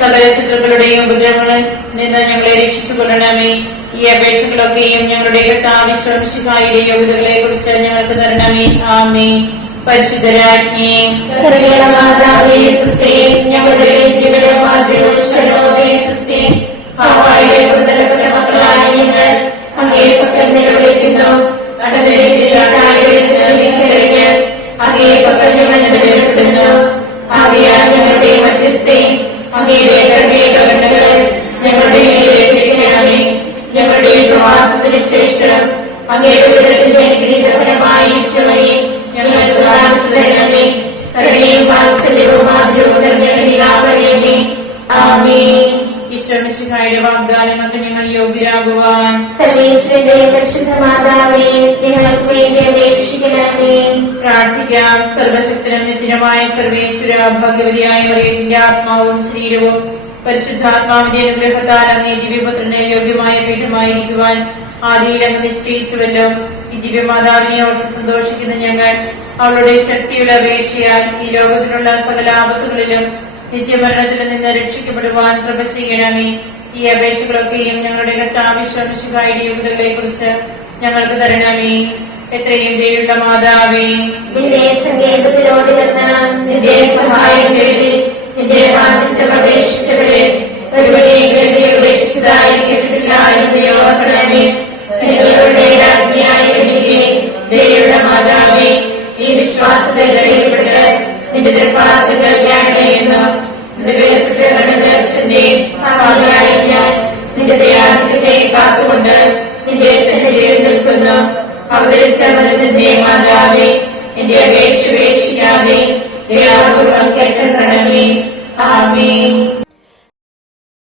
സകല ശത്രുക്കളുടെയും ഉപദ്രവങ്ങളിൽ നിന്ന് ഞങ്ങളെ രക്ഷിച്ചുകൊള്ളണമേ. ഈ അപേക്ഷകളൊക്കെയും ഞങ്ങളുടെ കർത്താവിശ്വസിഹായുടെ യോഗ്യതകളെ കുറിച്ച് ഞങ്ങൾക്ക് തരണമേ. ആമേൻ. പരിശുദ്ധരാജ്ഞി, കരുണയുള്ള മാതാവേ, സ്തുതി. ഞങ്ങളുടെ ഹവ്വായുടെ പുത്രന്റെ മക്കളായ ഞങ്ങൾ അങ്ങേ പക്കൽ നിലവിളിക്കുന്നു. അങ്ങേ പക്കൽ ഞങ്ങൾ നിലവിളിക്കുന്നു. ആകയാൽ ഞങ്ങളുടെ മധ്യസ്ഥേ, അങ്ങയുടെ കരുണകൾ ഞങ്ങളുടെ മേലേൽപ്പിക്കണമേ. ഞങ്ങളുടെ പ്രവാസത്തിന് ശേഷം അങ്ങയുടെ ഉദരത്തിന്റെ അനുഗ്രഹീതഫലമായ ഈശോയെ ഞങ്ങൾക്ക് കാണിച്ചു തരണമേ. കരുണയും വാത്സല്യവും ആഗ്രഹവും നിരാകരണമേ. ആമേൻ. ഈശ്വരന്റെ വാഗ്ദാനങ്ങൾക്ക് ഞങ്ങൾ യോഗ്യരാകുവാൻ സർവേശ്വരന്റെ പരിശുദ്ധ മാതാവേ, ഞങ്ങൾക്ക് വേണ്ടി അപേക്ഷിക്കണമേ. പ്രാർത്ഥിക്കാം. സർവശക്തനും നിത്യനുമായ സർവേശ്വര, ഭാഗ്യവതിയായ മറിയത്തിന്റെ ആത്മാവും ശരീരവും പരിശുദ്ധാത്മാവിന്റെ അനുഗ്രഹത്താൽ അങ്ങേ ദിവ്യപുത്രന് യോഗ്യമായ പീഠമായിരിക്കുവാൻ ആദിയിൽ അങ്ങ് നിശ്ചയിച്ചുവല്ലോ. ഈ ദിവ്യമാതാവിനെ ഓർത്ത് സന്തോഷിക്കുന്ന ഞങ്ങൾ അവളുടെ ശക്തിയുടെ അപേക്ഷയാൽ ഈ ലോകത്തിലുള്ള സകല ആപത്തുകളിലും നിത്യമരണത്തിൽ നിന്ന് രക്ഷിക്കപ്പെടുവാൻ കൃപ ചെയ്യണമേ. ഈ അപേക്ഷകളൊക്കെയും ഞങ്ങളുടെ കർത്താവിശ്വസിഹായുടെ യോഗ്യതകളെ കുറിച്ച് ഞങ്ങൾക്ക് തരണമേ. എത്രയും ദയുള്ള മാതാവേ, നിന്റെ സങ്കേതത്തിലോട് വന്ന് നിന്റെ സഹായം തേടി നിന്റെ വാദിത്വം അപേക്ഷിച്ചവരെ ഉപേക്ഷിച്ചതായി കേട്ടിട്ടില്ല എന്ന് ഓർക്കണമേ. നിങ്ങളുടെ രാജ്ഞിയായ കന്യകേ, ദയുള്ള മാതാവേ, ഈ വിശ്വാസത്തിൽ ധൈര്യപ്പെട്ട് നിന്റെ തൃപ്പാദങ്ങൾ ധ്യാനിക്കുന്നു. നിന്റെ വേർപെട്ട ദർശന്റെ ഭാഗമായി ഞാൻ നിന്റെ ദയാദിത്യത്തെ കാത്തുകൊണ്ട് നിന്റെ സന്നിധിയിൽ നിൽക്കുന്നു. അവതരിച്ച മനസ്സിന്റെ മാതാവേ, എന്റെ അപേക്ഷ ഉപേക്ഷിക്കാതെ ദയാപൂർവം കേൾക്കണമേ. ആമേൻ.